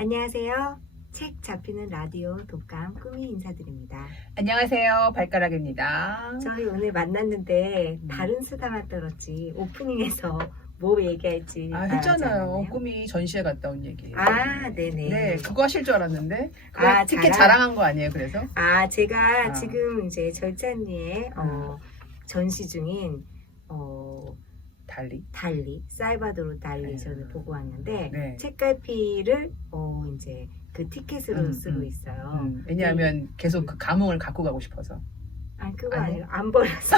안녕하세요. 책 잡히는 라디오 독감 꾸미 인사드립니다. 안녕하세요. 발가락입니다. 저희 오늘 만났는데 다른 수다만 떨었지 오프닝에서 뭐 얘기할지 말하지 했잖아요. 않았나요? 꿈이 전시회 갔다 온 얘기. 네네. 네, 그거 하실 줄 알았는데. 그거 티켓 자랑? 자랑한 거 아니에요, 그래서? 제가 지금 이제 절찬리에 전시 중인 달리. 살바도르 달리 저를 보고 왔는데 네. 책갈피를 이제 그 티켓으로 쓰고 있어요. 왜냐하면 계속 그 감흥을 갖고 가고 싶어서. 그거 아니에요? 아니에요. 안 버려서.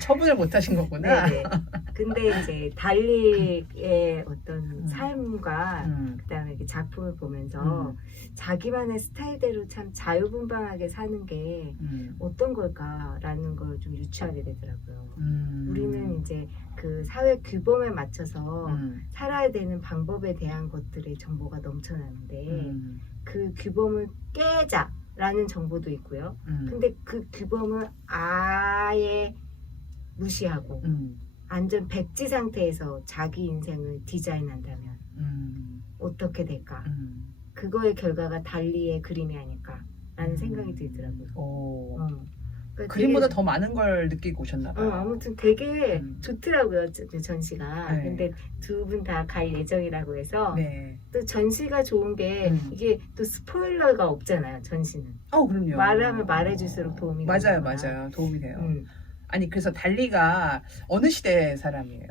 처분을 못 하신 거구나. 네네. 근데 이제 달리의 어떤 삶과 그다음에 이렇게 작품을 보면서 자기만의 스타일대로 참 자유분방하게 사는 게 어떤 걸까라는 걸 좀 유추하게 되더라고요. 우리는 이제 그 사회 규범에 맞춰서 살아야 되는 방법에 대한 것들의 정보가 넘쳐나는데 그 규범을 깨자라는 정보도 있고요. 근데 그 규범을 아예 무시하고 완전 백지 상태에서 자기 인생을 디자인한다면 어떻게 될까? 그거의 결과가 달리의 그림이 아닐까라는 생각이 들더라고요. 그러니까 그림보다 되게, 더 많은 걸 느끼고 오셨나 봐요. 아무튼 되게 좋더라고요, 전시가. 네. 근데 두 분 다 갈 예정이라고 해서 네. 또 전시가 좋은 게 이게 또 스포일러가 없잖아요, 전시는. 그럼요. 말하면 말해줄수록 도움이 되는 거야. 맞아요. 도움이 돼요. 음. 아니, 그래서 달리가 어느 시대 사람이에요?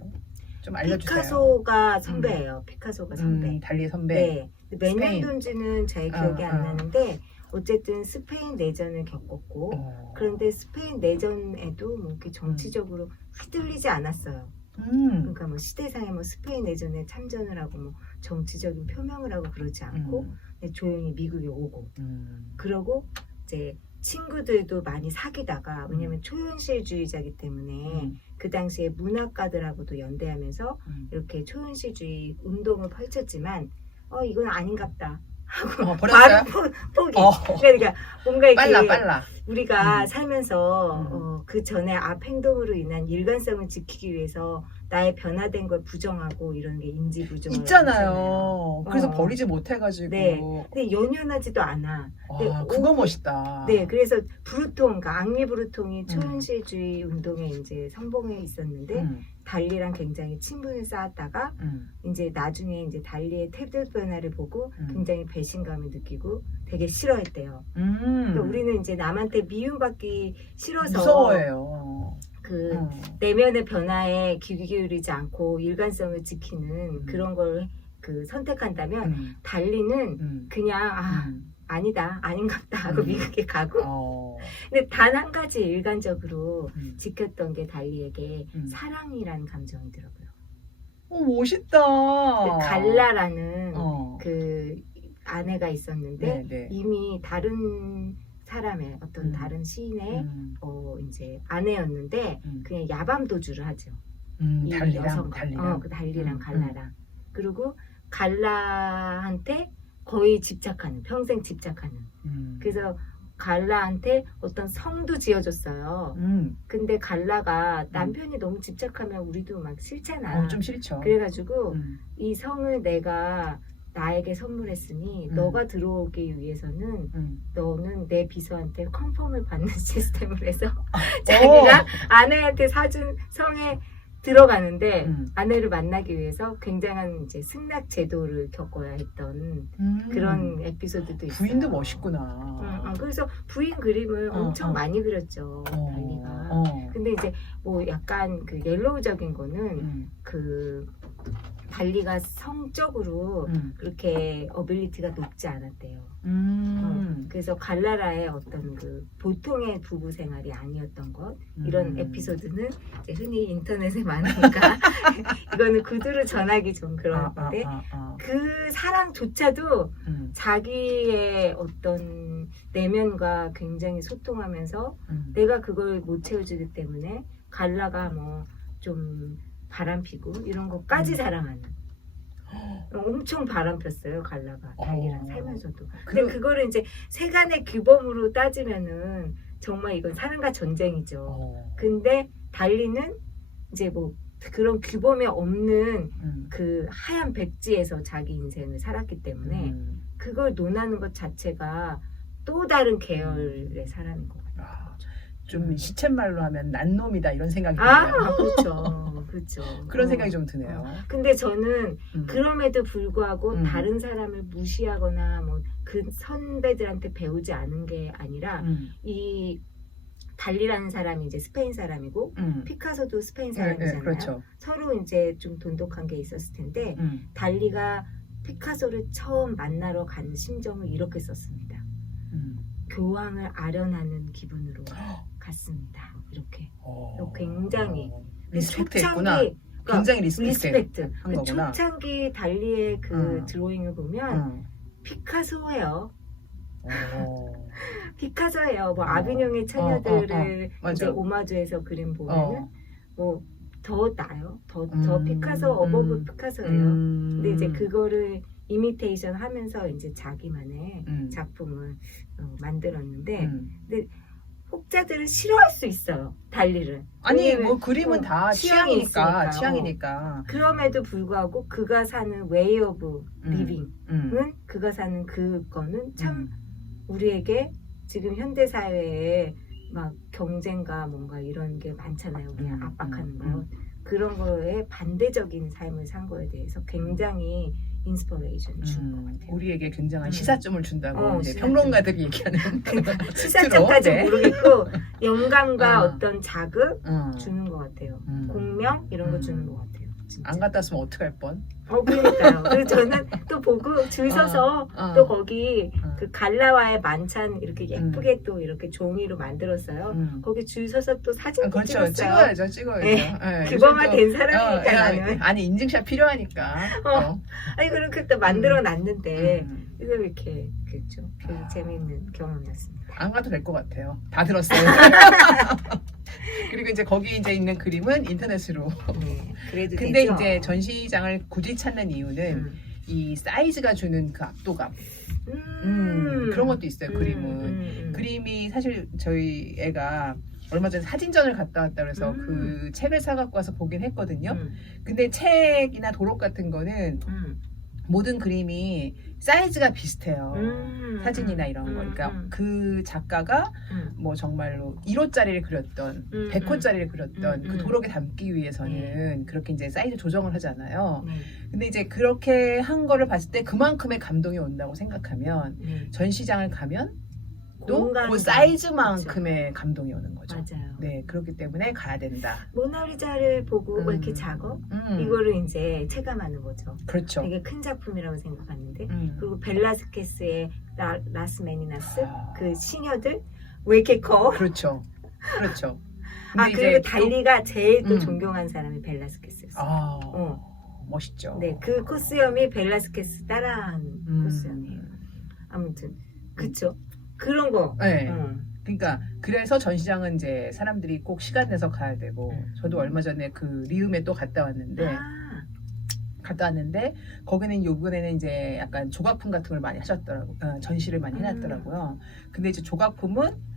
좀 알려주세요. 피카소가 선배예요. 피카소가 선배. 달리의 선배. 네. 몇 스페인. 년도인지는 잘 기억이 안 나는데 어쨌든 스페인 내전을 겪었고 그런데 스페인 내전에도 뭐 이렇게 정치적으로 휘둘리지 않았어요. 그러니까 뭐 시대상에 뭐 스페인 내전에 참전을 하고 뭐 정치적인 표명을 하고 그러지 않고 조용히 미국에 오고 그러고 이제 친구들도 많이 사귀다가 왜냐면 초현실주의자이기 때문에 그 당시에 문학가들하고도 연대하면서 이렇게 초현실주의 운동을 펼쳤지만 이건 아닌갑다 하고 버렸어요? 바로 포기. 그러니까 뭔가 이렇게 빨라. 우리가 살면서 그 전에 앞 행동으로 인한 일관성을 지키기 위해서 나의 변화된 걸 부정하고 이런 게 인지부정 있잖아요. 그래서 버리지 못해가지고. 네. 근데 연연하지도 않아. 그거 멋있다. 네, 그래서 브루통, 그러니까 앙리 브루통이 초현실주의 운동에 이제 성공해 있었는데 달리랑 굉장히 친분을 쌓았다가 이제 나중에 이제 달리의 태도 변화를 보고 굉장히 배신감을 느끼고 되게 싫어했대요. 그러니까 우리는 이제 남한테 미움받기 싫어서 무서워해요. 그 내면의 변화에 귀 기울이지 않고 일관성을 지키는 그런 걸 그 선택한다면 달리는 그냥 아니다 아닌갑다 하고 미국에 가고 근데 단 한 가지 일관적으로 지켰던 게 달리에게 사랑이라는 감정이 들어요. 멋있다. 그 갈라라는 그 아내가 있었는데 네. 이미 다른 사람의 어떤 다른 시인의 이제 아내였는데 그냥 야밤 도주를 하죠. 이 여성과 그 달리랑 갈라랑 그리고 갈라한테 거의 집착하는 평생 집착하는 그래서 갈라한테 어떤 성도 지어줬어요. 근데 갈라가 남편이 너무 집착하면 우리도 막 싫잖아. 좀 싫죠. 그래가지고 이 성을 내가 나에게 선물했으니 너가 들어오기 위해서는 너는 내 비서한테 컨펌을 받는 시스템을 해서 자기가 아내한테 사준 성에 들어가는데 아내를 만나기 위해서 굉장한 이제 승낙 제도를 겪어야 했던 그런 에피소드도 있어요. 부인도 멋있구나. 그래서 부인 그림을 엄청 많이 그렸죠, 달리가. 근데 이제 뭐 약간 그 옐로우적인 거는 그 달리가 성적으로 그렇게 어빌리티가 높지 않았대요. 그래서 갈라라의 어떤 그 보통의 부부 생활이 아니었던 것 이런 에피소드는 이제 흔히 인터넷에 많으니까 이거는 구두로 전하기 좀 그런 건데 그 사랑조차도 자기의 어떤 내면과 굉장히 소통하면서 내가 그걸 못 채워주기 때문에 갈라가 뭐 좀 바람피고 이런 것까지 사랑하는 엄청 바람폈어요 갈라가 달리랑 살면서도. 근데 그거를 이제 세간의 규범으로 따지면은 정말 이건 사랑과 전쟁이죠. 근데 달리는 이제 뭐 그런 규범에 없는 그 하얀 백지에서 자기 인생을 살았기 때문에 그걸 논하는 것 자체가 또 다른 계열의 사람인 것 같아요. 좀 시쳇말로 하면 난놈이다 이런 생각이 아, 드네요. 그렇죠. 그렇죠. 그런 생각이 좀 드네요. 근데 저는 그럼에도 불구하고 음. 다른 사람을 무시하거나 뭐 그 선배들한테 배우지 않은 게 아니라 이 달리라는 사람이 이제 스페인 사람이고 피카소도 스페인 사람이잖아요. 그렇죠. 서로 이제 좀 돈독한 게 있었을 텐데 달리가 피카소를 처음 만나러 간 심정을 이렇게 썼습니다. 교황을 아련하는 기분으로 갔습니다. 이렇게 굉장히 리스펙트했구나. 굉장히 리스펙트 한 거구나. 초창기 달리의 그 드로잉을 보면 피카소예요. 피카소예요. 뭐 아비뇽의 처녀들을 이제 오마주해서 그림 보면은 뭐 더 나요. 더 피카소 어버브 피카소예요. 근데 이제 그거를 이미테이션 하면서 이제 자기만의 작품을 만들었는데 근데 혹자들은 싫어할 수 있어요. 달리를. 아니 뭐 그림은 다 취향이니까. 취향이니까. 그럼에도 불구하고 그가 사는 웨이 오브 리빙은 그가 사는 그거는 참 우리에게 지금 현대 사회에 막 경쟁과 뭔가 이런 게 많잖아요. 그냥 압박하는 거. 그런 거에 반대적인 삶을 산 거에 대해서 굉장히 인스퍼레이션을 준 것 같아요. 우리에게 굉장한 시사점을 준다고 평론가들이 얘기하는 시사점까지 모르겠고 영감과 어떤 자극 주는 것 같아요. 공명 이런 거 주는 것 같아요. 진짜. 안 갔다 왔으면 어떡할 뻔? 그러니까요. 그래서 저는 또 보고 줄 서서 또 거기 그 갈라와의 만찬 이렇게 예쁘게 또 이렇게 종이로 만들었어요. 거기 줄 서서 또 사진도 그렇죠. 찍었어요. 찍어야죠. 네. 규범화 된 사람이니까 나는. 아니 인증샷 필요하니까. 아니 그렇게 또 만들어 놨는데 이거 이렇게 그렇죠. 재미있는 경험이었습니다. 안 가도 될 것 같아요. 다 들었어요. 그리고 이제 거기 이제 있는 그림은 인터넷으로. 그래도 근데 되죠? 이제 전시장을 굳이 찾는 이유는 이 사이즈가 주는 그 압도감. 그런 것도 있어요. 그림은. 그림이 사실 저희 애가 얼마 전에 사진전을 갔다 왔다 그래서 그 책을 사갖고 와서 보긴 했거든요. 근데 책이나 도록 같은 거는 모든 그림이 사이즈가 비슷해요. 사진이나 이런 거. 그러니까 그 작가가 뭐 정말로 1호짜리를 그렸던 100호짜리를 그렸던 그 도록에 담기 위해서는 그렇게 이제 사이즈 조정을 하잖아요. 근데 이제 그렇게 한 거를 봤을 때 그만큼의 감동이 온다고 생각하면 전시장을 가면 또 그 사이즈만큼의 감동이 오는 거죠. 맞아요. 네, 그렇기 때문에 가야 된다. 모나리자를 보고 왜 이렇게 작어? 이거를 이제 체감하는 거죠. 그렇죠. 되게 큰 작품이라고 생각하는데 그리고 벨라스케스의 라스 메니나스 그 시녀들 왜 이렇게 커? 그렇죠. 그렇죠. 그리고 달리가 제일 또 존경한 사람이 벨라스케스였어요. 멋있죠. 네, 그 코스염이 벨라스케스 따라한 코스염이에요. 아무튼 그쵸. 그런 거. 네. 그러니까 그래서 전시장은 이제 사람들이 꼭 시간 내서 가야 되고 저도 얼마 전에 그 리움에 또 갔다 왔는데 거기는 요번에는 이제 약간 조각품 같은 걸 많이 하셨더라고 전시를 많이 해놨더라고요. 근데 이제 조각품은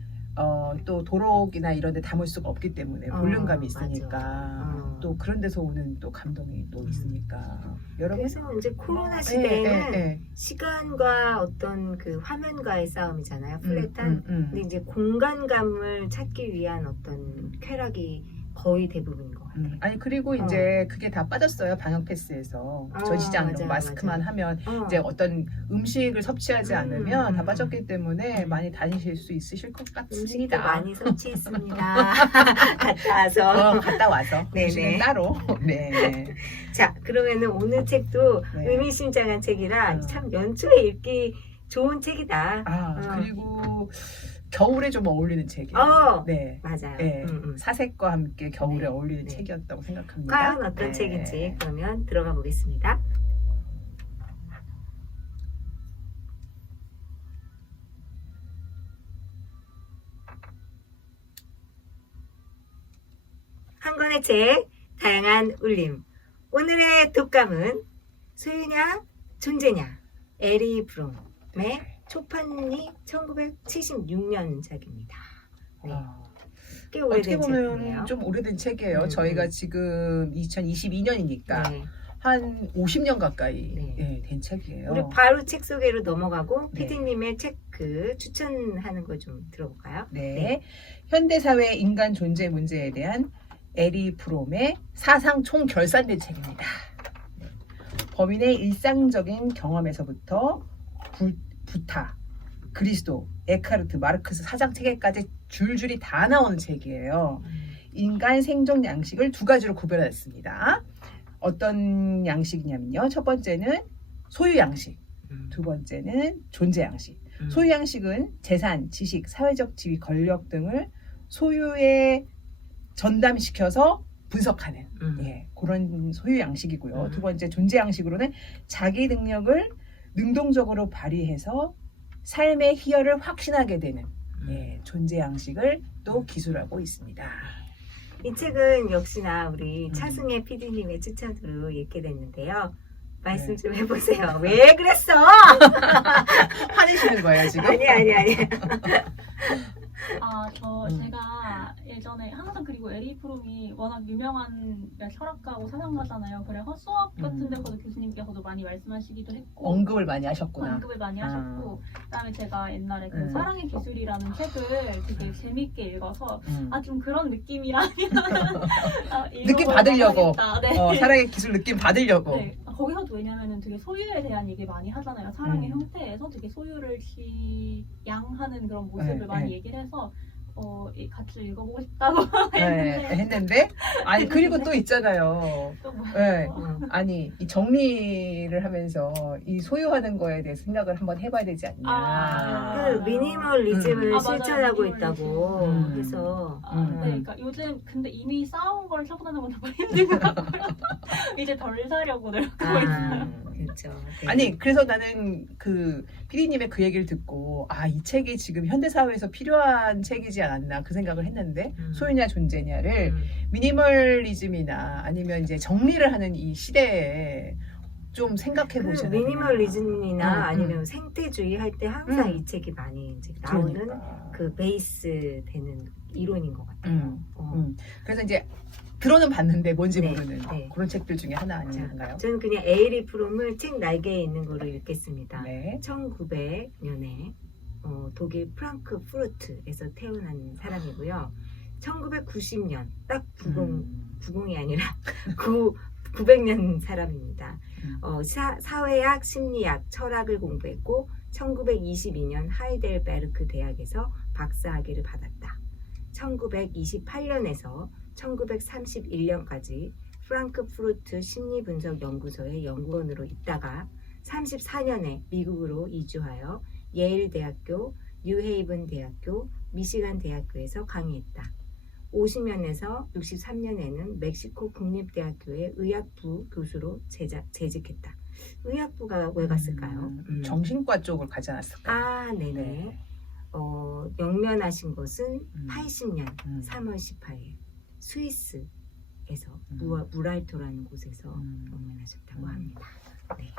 또 도록이나 이런 데 담을 수가 없기 때문에 볼륨감이 있으니까 또 그런 데서 오는 또 감동이 또 있으니까 그래서 이제 코로나 시대에는 시간과 어떤 그 화면과의 싸움이잖아요. 플랫한 근데 이제 공간감을 찾기 위한 어떤 쾌락이 거의 대부분인 것 같아요. 아니 그리고 이제 그게 다 빠졌어요. 방역 패스에서 전시장으로 마스크만 하면 이제 어떤 음식을 섭취하지 않으면 다 빠졌기 때문에 많이 다니실 수 있으실 것 같습니다. 음식도 많이 섭취했습니다. 갔다 와서 음식은 따로. 네. 자 그러면은 오늘 책도 의미심장한 책이라 참 연초에 읽기 좋은 책이다. 그리고 겨울에 좀 어울리는 책이에요. 네, 맞아요. 네. 사색과 함께 겨울에 어울리는 책이었다고 생각합니다. 과연 어떤 책인지 그러면 들어가 보겠습니다. 한 권의 책, 다양한 울림. 오늘의 독감은 소유냐, 존재냐, 에리 브롬의 초판이 1976년작입니다. 꽤 오래된 어떻게 보면 책이에요. 좀 오래된 책이에요. 저희가 지금 2022년이니까 네. 한 50년 가까이 네. 예, 된 책이에요. 우리 바로 책 소개로 넘어가고 네. PD님의 책 그 추천하는 거 좀 들어볼까요? 네. 현대사회 인간 존재 문제에 대한 에리 프롬의 사상 총결산된 책입니다. 네. 범인의 일상적인 경험에서부터 부타, 그리스도, 에카르트, 마르크스 사장 체계까지 줄줄이 다 나오는 책이에요. 인간 생존 양식을 두 가지로 구별했습니다. 어떤 양식이냐면요. 첫 번째는 소유 양식, 두 번째는 존재 양식. 소유 양식은 재산, 지식, 사회적 지위, 권력 등을 소유에 전담시켜서 분석하는 예, 그런 소유 양식이고요. 두 번째 존재 양식으로는 자기 능력을 능동적으로 발휘해서 삶의 희열을 확신하게 되는 예, 존재 양식을 또 기술하고 있습니다. 이 책은 역시나 우리 차승혜 PD님의 추천으로 읽게 됐는데요. 말씀 좀 해보세요. 왜 그랬어? 화내시는 거예요 지금? 아니. 제가 예전에 항상 그리고 에리 프롬이 워낙 유명한 철학가고 사상가잖아요. 그래서 수업 같은 데서도 교수님께서도 많이 말씀하시기도 했고 언급을 많이 하셨구나. 언급을 많이 하셨고 그다음에 제가 옛날에 그 사랑의 기술이라는 책을 되게 재밌게 읽어서 좀 그런 느낌이라면 느낌 받으려고 네. 사랑의 기술 느낌 받으려고 네. 거기서도 왜냐면은 되게 소유에 대한 얘기 많이 하잖아요. 사랑의 형태에서 되게 소유를 지양하는 그런 모습을 많이 얘기를 해서 같이 읽어보고 싶다고 했는데 아니 그리고 또 있잖아요. 또 뭐예요? 네. 아니 이 정리를 하면서 이 소유하는 거에 대해 생각을 한번 해봐야 되지 않냐. 그 미니멀리즘을 실천하고 미니멀리즘. 있다고 해서 네, 그러니까 요즘 근데 이미 쌓아온 걸 처분하는 건 정말 힘든 것 같고요. 이제 덜 사려고 노력하고 있어요. 그렇죠. 네. 아니 그래서 나는 그 PD님의 그 얘기를 듣고 이 책이 지금 현대사회에서 필요한 책이지 않았나 그 생각을 했는데 소유냐 존재냐를 미니멀리즘이나 아니면 이제 정리를 하는 이 시대에 좀 생각해 보시는 미니멀리즘이나 아니면 생태주의 할 때 항상 이 책이 많이 이제 나오는 그러니까. 그 베이스 되는 이론인 것 같아요. 그래서 이제 들어는 봤는데 뭔지 네, 모르는 네. 그런 책들 중에 하나 아닌가요? 저는 그냥 에리 프롬을 책 날개에 있는 거로 읽겠습니다. 네. 1900년에 독일 프랑크푸르트에서 태어난 사람이고요. 1990년 딱 90이 아니라 900년 사람입니다. 사회학, 심리학, 철학을 공부했고 1922년 하이델베르크 대학에서 박사학위를 받았다. 1928년에서 1931년까지 프랑크푸르트 심리분석연구소의 연구원으로 있다가 34년에 미국으로 이주하여 예일대학교, 뉴헤이븐 대학교, 미시간 대학교에서 강의했다. 50년에서 63년에는 멕시코 국립대학교의 의학부 교수로 재직했다. 의학부가 왜 갔을까요? 정신과 쪽을 가지 않았을까요? 네네. 네. 영면하신 것은 80년 3월 18일 스위스에서 무랄토라는 곳에서 영면하셨다고 합니다. 네.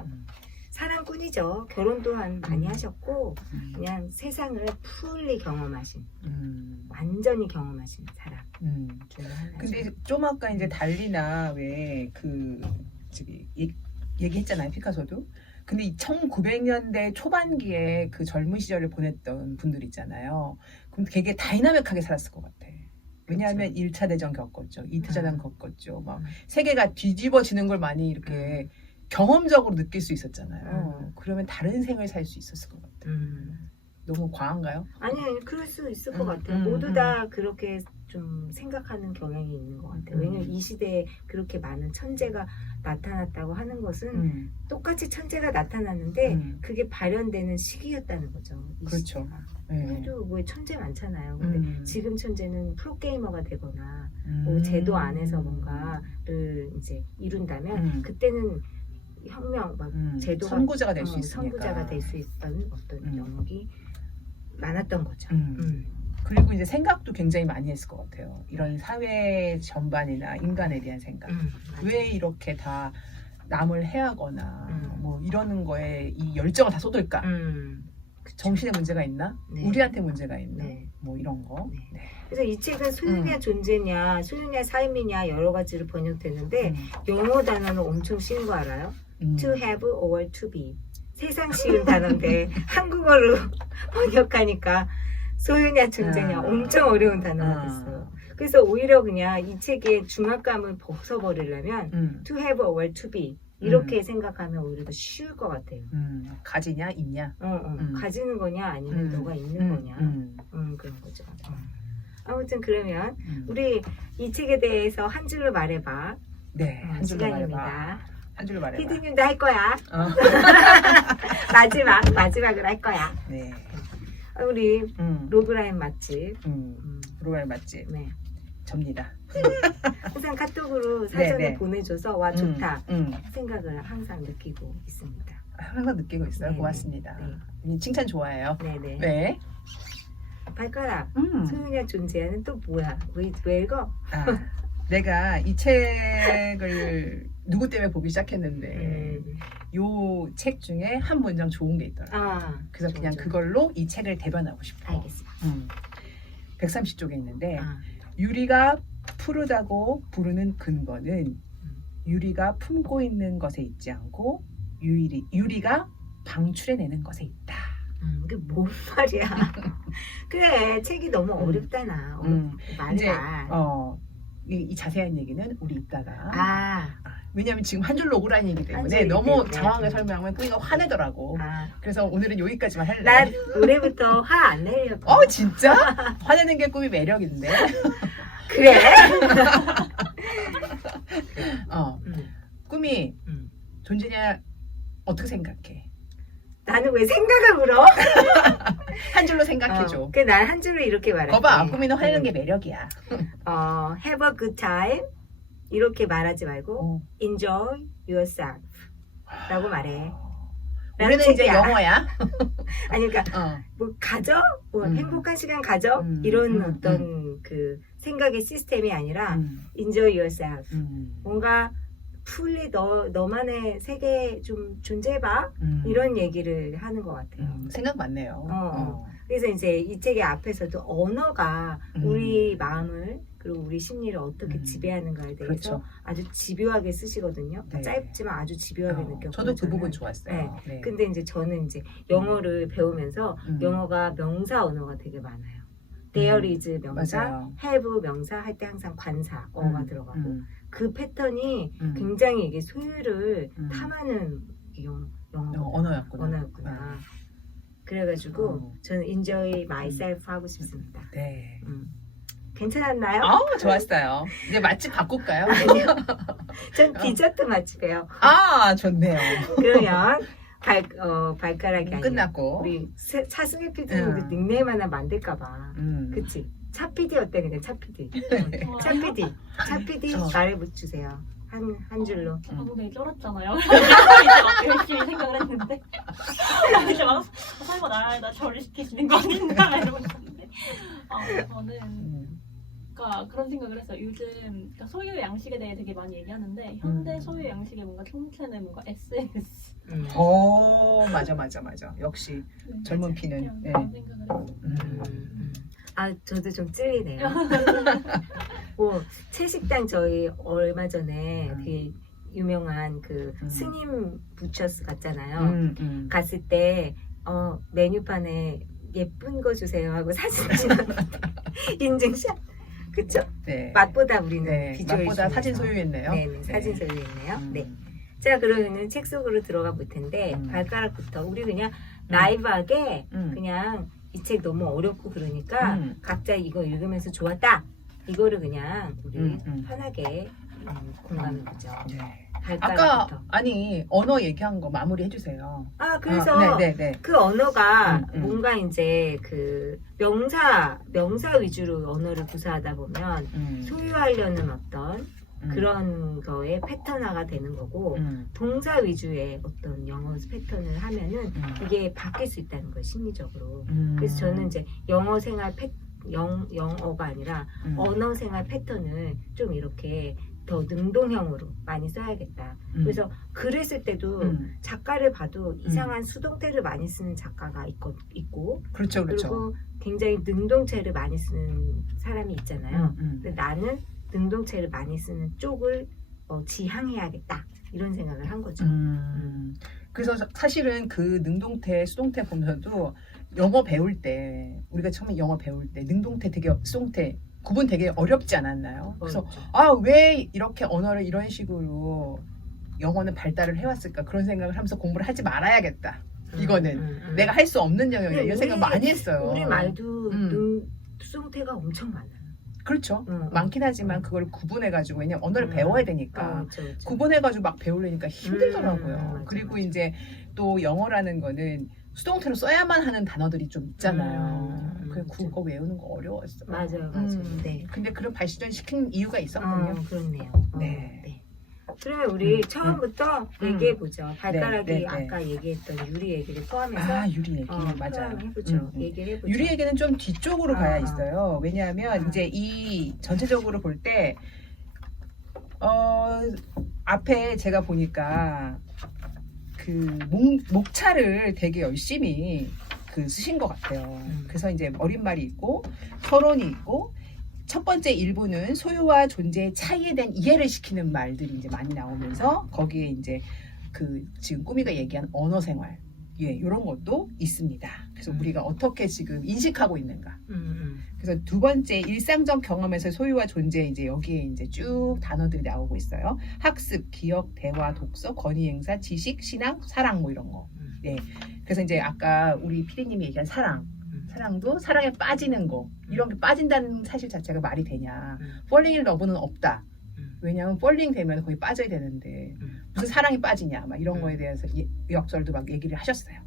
사랑꾼이죠. 결혼 또한 많이 하셨고 그냥 세상을 풀리 경험하신 완전히 경험하신 사람. 근데 좀 아까 이제 달리나 왜 그 얘기했잖아요, 피카소도. 근데 이 1900년대 초반기에 그 젊은 시절을 보냈던 분들 있잖아요. 그럼 되게 다이나믹하게 살았을 것 같아. 왜냐하면 1차 대전 겪었죠. 2차 대전 겪었죠. 막 세계가 뒤집어지는 걸 많이 이렇게 경험적으로 느낄 수 있었잖아요. 그러면 다른 생을 살 수 있었을 것 같아요. 너무 과한가요? 아니, 그럴 수 있을 것 같아요. 모두 다 그렇게 좀 생각하는 경향이 있는 것 같아요. 왜냐면 이 시대에 그렇게 많은 천재가 나타났다고 하는 것은 똑같이 천재가 나타났는데 그게 발현되는 시기였다는 거죠. 그렇죠. 오늘도 뭐 천재 많잖아요. 근데 지금 천재는 프로게이머가 되거나 뭐 제도 안에서 뭔가를 이제 이룬다면 그때는 혁명, 막 제도가 선구자가 될 수 있으니까. 선구자가 될 수 있던 어떤 영역이 많았던 거죠. 그리고 이제 생각도 굉장히 많이 했을 것 같아요. 이런 사회 전반이나 인간에 대한 생각. 왜 이렇게 다 남을 해하거나 뭐 이러는 거에 이 열정을 다 쏟을까? 정신에 문제가 있나? 네. 우리한테 문제가 있나? 네. 뭐 이런 거. 네. 네. 그래서 이 책은 소유냐 존재냐, 소유냐 삶이냐 여러 가지로 번역되는데 음. 영어 단어는 엄청 쉬운 거 알아요? 음. To have or to be. 세상 쉬운 단어인데 한국어로 번역하니까 소유냐 존재냐 엄청 어려운 단어가 됐어요. 그래서 오히려 그냥 이 책의 중압감을 벗어버리려면 to have or to be 이렇게 생각하면 오히려 더 쉬울 것 같아요. 가지냐 있냐. 가지는 거냐 아니면 너가 있는 거냐 그런 거죠. 아무튼 그러면 우리 이 책에 대해서 한 줄로 말해봐. 네, 한 줄로 시간입니다. 말해봐. 한 줄로 말해봐. 피디님도 할 거야. 마지막으로 할 거야. 네. 우리 로그라인 맛집. 로그라인 맛집. 네. 접니다. 항상 카톡으로 사전에 네. 보내줘서 와 좋다 생각을 항상 느끼고 있습니다. 항상 느끼고 있어요. 네. 고맙습니다. 네. 칭찬 좋아해요. 네네. 네. 발가락. 소유냐 존재는 또 뭐야? 왜 읽어? 내가 이 책을 누구 때문에 보기 시작했는데 요 책 중에 한 문장 좋은 게 있더라고요. 그래서 그냥 그걸로 이 책을 대변하고 싶어. 알겠습니다. 130쪽에 있는데 유리가 푸르다고 부르는 근거는 유리가 품고 있는 것에 있지 않고 유리가 방출해내는 것에 있다. 그게 뭔 말이야? 그래, 책이 너무 어렵다나. 말해봐. 이 자세한 얘기는 우리 이따가. 왜냐면 지금 한 줄로 오라니기 때문에 너무 장황하게 설명하면 꾸이가 화내더라고. 그래서 오늘은 여기까지만 할래. 난 올해부터 화 안 내려고. 진짜? 화내는 게 꿈이 매력인데. 그래? 꿈이 존재냐 어떻게 생각해? 나는 왜 생각을 물어? 한 줄로 생각해줘. 난 한 줄로 이렇게 말할게. 거봐, 꿈이는 화내는 게 매력이야. have a good time 이렇게 말하지 말고 enjoy yourself 라고 말해. 우리는 이제 영어야. 아니 그러니까 뭐 가져? 뭐 행복한 시간 가져? 이런 어떤 그 생각의 시스템이 아니라 enjoy yourself. 뭔가 풀리 너만의 세계에 좀 존재해봐 이런 얘기를 하는 것 같아요. 생각 많네요. 그래서 이제 이 책의 앞에서도 언어가 우리 마음을 그리고 우리 심리를 어떻게 지배하는가에 대해서 그렇죠. 아주 집요하게 쓰시거든요. 네. 짧지만 아주 집요하게 느꼈고 저도 그 부분 좋았어요. 네. 네. 근데 이제 저는 이제 영어를 배우면서 영어가 명사 언어가 되게 많아요. There is 명사, 맞아요. have 명사 할 때 항상 관사어가 들어가고 그 패턴이 굉장히 이게 소유를 탐하는 언어였구나. 그래가지고 저는 enjoy myself 하고 싶습니다. 네. 괜찮았나요? 좋았어요. 이제 맛집 바꿀까요? 아니요. 전 디저트 맛집이에요. 좋네요. 그러면 발가락이 아니라 끝났고 우리 차승희 PD님 닉네임 하나 만들까봐. 그치? 차 PD 어때? 그냥 차 PD. 차 PD 말해주세요. 한 줄로. 저도 되게 쫄았잖아요. 이제 막 열심히 생각을 했는데 이제 막 설마 나 저를 시키시는 거 아닌가 이러고 있었는데 저는 그러니까 그런 생각을 했어요. 요즘 그러니까 소유 양식에 대해 되게 많이 얘기하는데 현대 소유 양식의 뭔가 통째는 뭔가 SNS. 맞아. 역시 젊은 피는. 네. 그런 생각을 했어요. 저도 좀 찔리네요. 뭐 채식당 저희 얼마 전에 되게 유명한 그 스님 부처스 갔잖아요. 갔을 때 메뉴판에 예쁜 거 주세요 하고 사진 찍었는데 인증샷. 그쵸? 네. 맛보다 우리는 비주얼 맛보다 사진 소유했네요. 네, 사진 소유했네요. 네. 자, 그러면은 책 속으로 들어가 볼 텐데 발가락부터 우리 그냥 라이브하게 그냥 이 책 너무 어렵고 그러니까 각자 이거 읽으면서 좋았다. 이거를 그냥 우리 편하게 공감해보죠. 네. 발가락부터. 언어 얘기한 거 마무리 해주세요. 그래서 그 언어가 뭔가 이제 그 명사 위주로 언어를 구사하다 보면 소유하려는 어떤 그런 거에 패턴화가 되는 거고 동사 위주의 어떤 영어 패턴을 하면은 이게 바뀔 수 있다는 거예요, 심리적으로. 그래서 저는 이제 영어 생활 영어가 아니라 언어 생활 패턴을 좀 이렇게 더 능동형으로 많이 써야겠다. 그래서 글을 쓸 때도 작가를 봐도 이상한 수동태를 많이 쓰는 작가가 있고 그렇죠, 그렇죠. 그리고 굉장히 능동체를 많이 쓰는 사람이 있잖아요. 근데 나는 능동체를 많이 쓰는 쪽을 지향해야겠다 이런 생각을 한 거죠. 그래서 사실은 그 능동태, 수동태 보면서도 영어 배울 때 우리가 처음에 영어 배울 때 능동태 되게 수동태 구분 되게 어렵지 않았나요? 그래서 왜 이렇게 언어를 이런 식으로 영어는 발달을 해왔을까 그런 생각을 하면서 공부를 하지 말아야겠다. 이거는 내가 할 수 없는 영역이다 이런 생각 많이 했어요. 우리 말도 수동태가 엄청 많아요. 그렇죠. 많긴 하지만 그걸 구분해가지고 왜냐면 언어를 배워야 되니까 그렇죠. 구분해가지고 막 배우려니까 힘들더라고요. 맞아, 그리고 맞아. 이제 또 영어라는 거는 수동태로 써야만 하는 단어들이 좀 있잖아요. 그래서 그거 외우는 거 어려웠어요. 맞아요. 네. 근데 그런 발전 시킨 이유가 있었군요. 그렇네요. 네. 네. 그러면 우리 처음부터 얘기해 보죠. 발가락이 네. 아까 얘기했던 유리 얘기를 포함해서 유리 얘기 맞아요. 해보죠. 얘기를 해보죠. 유리 얘기는 좀 뒤쪽으로 가야 있어요. 왜냐하면 이제 이 전체적으로 볼 때 앞에 제가 보니까 그 목차를 되게 열심히 쓰신 것 같아요. 그래서 이제 어린말이 있고 서론이 있고 첫 번째 일부는 소유와 존재의 차이에 대한 이해를 시키는 말들이 이제 많이 나오면서 거기에 이제 지금 꾸미가 얘기한 언어 생활 이런 것도 있습니다. 그래서 우리가 어떻게 지금 인식하고 있는가. 그래서 두 번째 일상적 경험에서 소유와 존재 이제 여기에 이제 쭉 단어들이 나오고 있어요. 학습, 기억, 대화, 독서, 권위 행사, 지식, 신앙, 사랑 뭐 이런 거. 네. 그래서 이제 아까 우리 피디님이 얘기한 사랑도 사랑에 빠지는 거 이런 게 빠진다는 사실 자체가 말이 되냐. falling in love는 없다. 왜냐하면 falling 되면 거기 빠져야 되는데 무슨 사랑이 빠지냐 막 이런 거에 대해서 역설도 막 얘기를 하셨어요.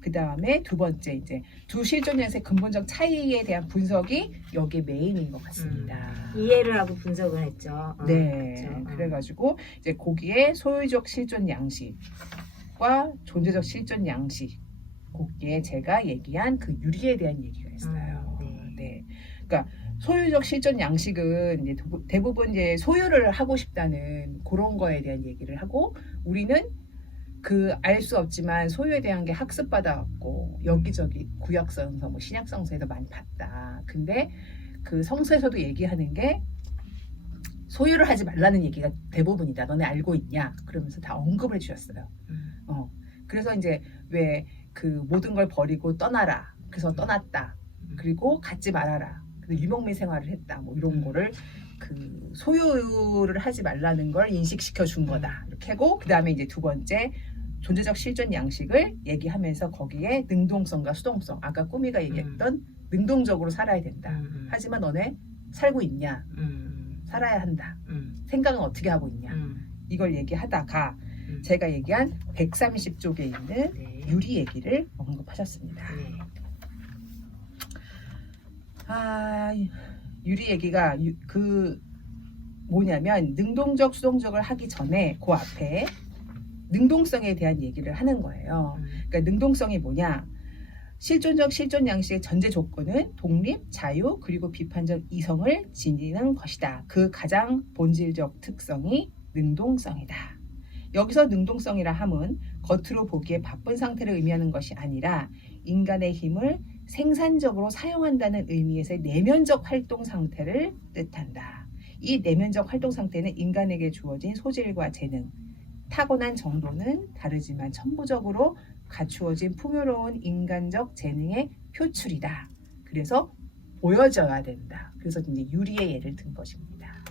그 다음에 두 번째 이제 두 실존형의 근본적 차이에 대한 분석이 여기에 메인인 것 같습니다. 이해를 하고 분석을 했죠. 네. 그렇죠. 그래가지고 이제 거기에 소유적 실존 양식과 존재적 실존 양식 거기에 제가 얘기한 그 유리에 대한 얘기가 있어요. 네. 그러니까 소유적 실존 양식은 이제 대부분 이제 소유를 하고 싶다는 그런 거에 대한 얘기를 하고 우리는 알 수 없지만 소유에 대한 게 학습받아왔고 여기저기 구약성서 뭐 신약성서에도 많이 봤다. 근데 그 성서에서도 얘기하는 게 소유를 하지 말라는 얘기가 대부분이다. 너네 알고 있냐? 그러면서 다 언급을 해주셨어요. 그래서 이제 왜 모든 걸 버리고 떠나라. 그래서 떠났다. 그리고 갖지 말아라. 근데 유목민 생활을 했다. 뭐 이런 거를 소유를 하지 말라는 걸 인식시켜 준 거다. 이렇게 하고 그 다음에 이제 두 번째 존재적 실존 양식을 얘기하면서 거기에 능동성과 수동성. 아까 꾸미가 얘기했던 능동적으로 살아야 된다. 하지만 너네 살고 있냐? 살아야 한다. 생각은 어떻게 하고 있냐? 이걸 얘기하다가 제가 얘기한 130쪽에 있는 유리 얘기를 언급하셨습니다. 유리 얘기가 뭐냐면 능동적 수동적을 하기 전에 그 앞에 능동성에 대한 얘기를 하는 거예요. 그러니까 능동성이 뭐냐? 실존적 실존 양식의 전제 조건은 독립, 자유, 그리고 비판적 이성을 지니는 것이다. 그 가장 본질적 특성이 능동성이다. 여기서 능동성이라 함은 겉으로 보기에 바쁜 상태를 의미하는 것이 아니라 인간의 힘을 생산적으로 사용한다는 의미에서의 내면적 활동 상태를 뜻한다. 이 내면적 활동 상태는 인간에게 주어진 소질과 재능, 타고난 정도는 다르지만 천부적으로 갖추어진 풍요로운 인간적 재능의 표출이다. 그래서 보여져야 된다. 그래서 이제 유리의 예를 든 것입니다.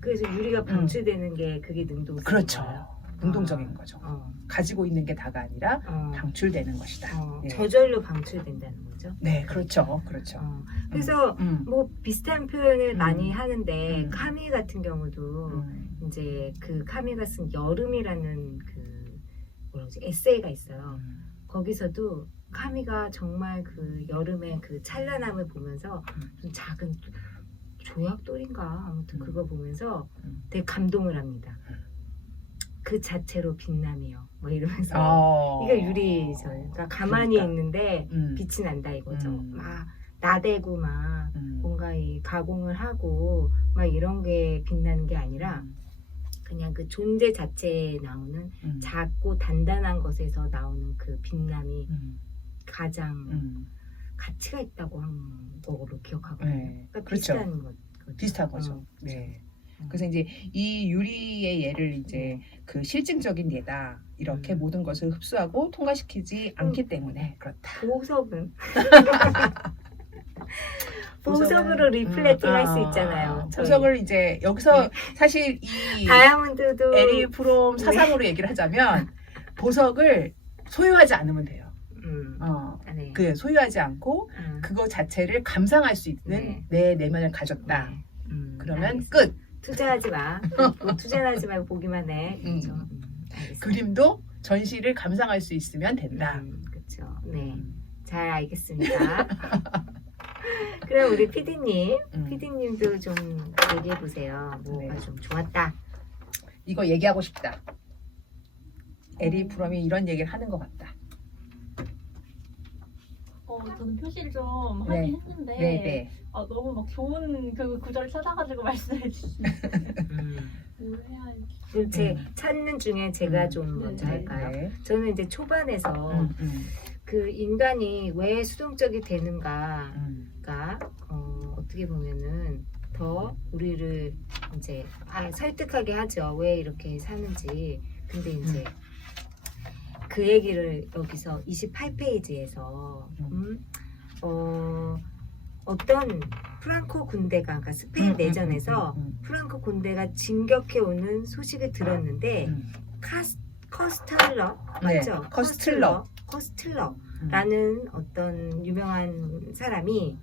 그래서 유리가 방출되는 게 그게 능동성. 그렇죠. 능동적인 거죠. 가지고 있는 게 다가 아니라 방출되는 것이다. 네. 저절로 방출된다는 거죠. 네, 그렇죠. 그렇죠. 그래서 뭐 비슷한 표현을 많이 하는데 카미 같은 경우도 이제 카미가 쓴 여름이라는 에세이가 있어요. 거기서도 카미가 정말 여름의 찬란함을 보면서 좀 작은 조약돌인가 아무튼 그거 보면서 되게 감동을 합니다. 그 자체로 빛남이요. 뭐 이러면서 이게 유리죠. 그러니까 가만히 있는데 빛이 난다 이거죠. 막 나대고 막 뭔가 이 가공을 하고 막 이런 게 빛나는 게 아니라 그냥 그 존재 자체에 나오는 작고 단단한 것에서 나오는 그 빛남이 가장 가치가 있다고 한 거로 기억하거든요. 네. 그러니까 그렇죠. 비슷한 것. 비슷한 거죠. 네. 그래서 이제 이 유리의 예를 이제 그 실증적인 예다 이렇게 모든 것을 흡수하고 통과시키지 않기 때문에 그렇다. 보석은 보석으로 리플레팅 할 수 있잖아요. 저희. 보석을 이제 여기서 사실 이 다이아몬드도 에리 프롬 사상으로 얘기를 하자면 보석을 소유하지 않으면 돼요. 네. 그 소유하지 않고 그거 자체를 감상할 수 있는 내 내면을 가졌다. 네. 그러면 알겠습니다. 끝. 투자하지 마. 뭐 투자는 하지 말고 보기만 해. 그렇죠. 알겠습니다. 그림도 전시를 감상할 수 있으면 된다. 그렇죠. 네. 잘 알겠습니다. 그럼 우리 PD님도 좀 얘기해 보세요. 뭐가 좀 좋았다. 이거 얘기하고 싶다. 에리 프롬이 이런 얘기를 하는 것 같다. 저는 표시를 좀 하긴 했는데 너무 막 좋은 그 구절을 찾아가지고 말씀해 주시는 뭘 해야 할지. 제 찾는 중에 제가 좀 먼저 할까요? 저는 이제 초반에서 그 인간이 왜 수동적이 되는가가 어떻게 보면은 더 우리를 이제 설득하게 하죠. 왜 이렇게 사는지. 근데 이제 그 얘기를 여기서 28페이지에서 어떤 프랑코 군대가 그러니까 스페인 내전에서 프랑코 군대가 진격해 오는 소식을 들었는데 커스틀러 맞죠? 커스틀러라는 어떤 유명한 사람이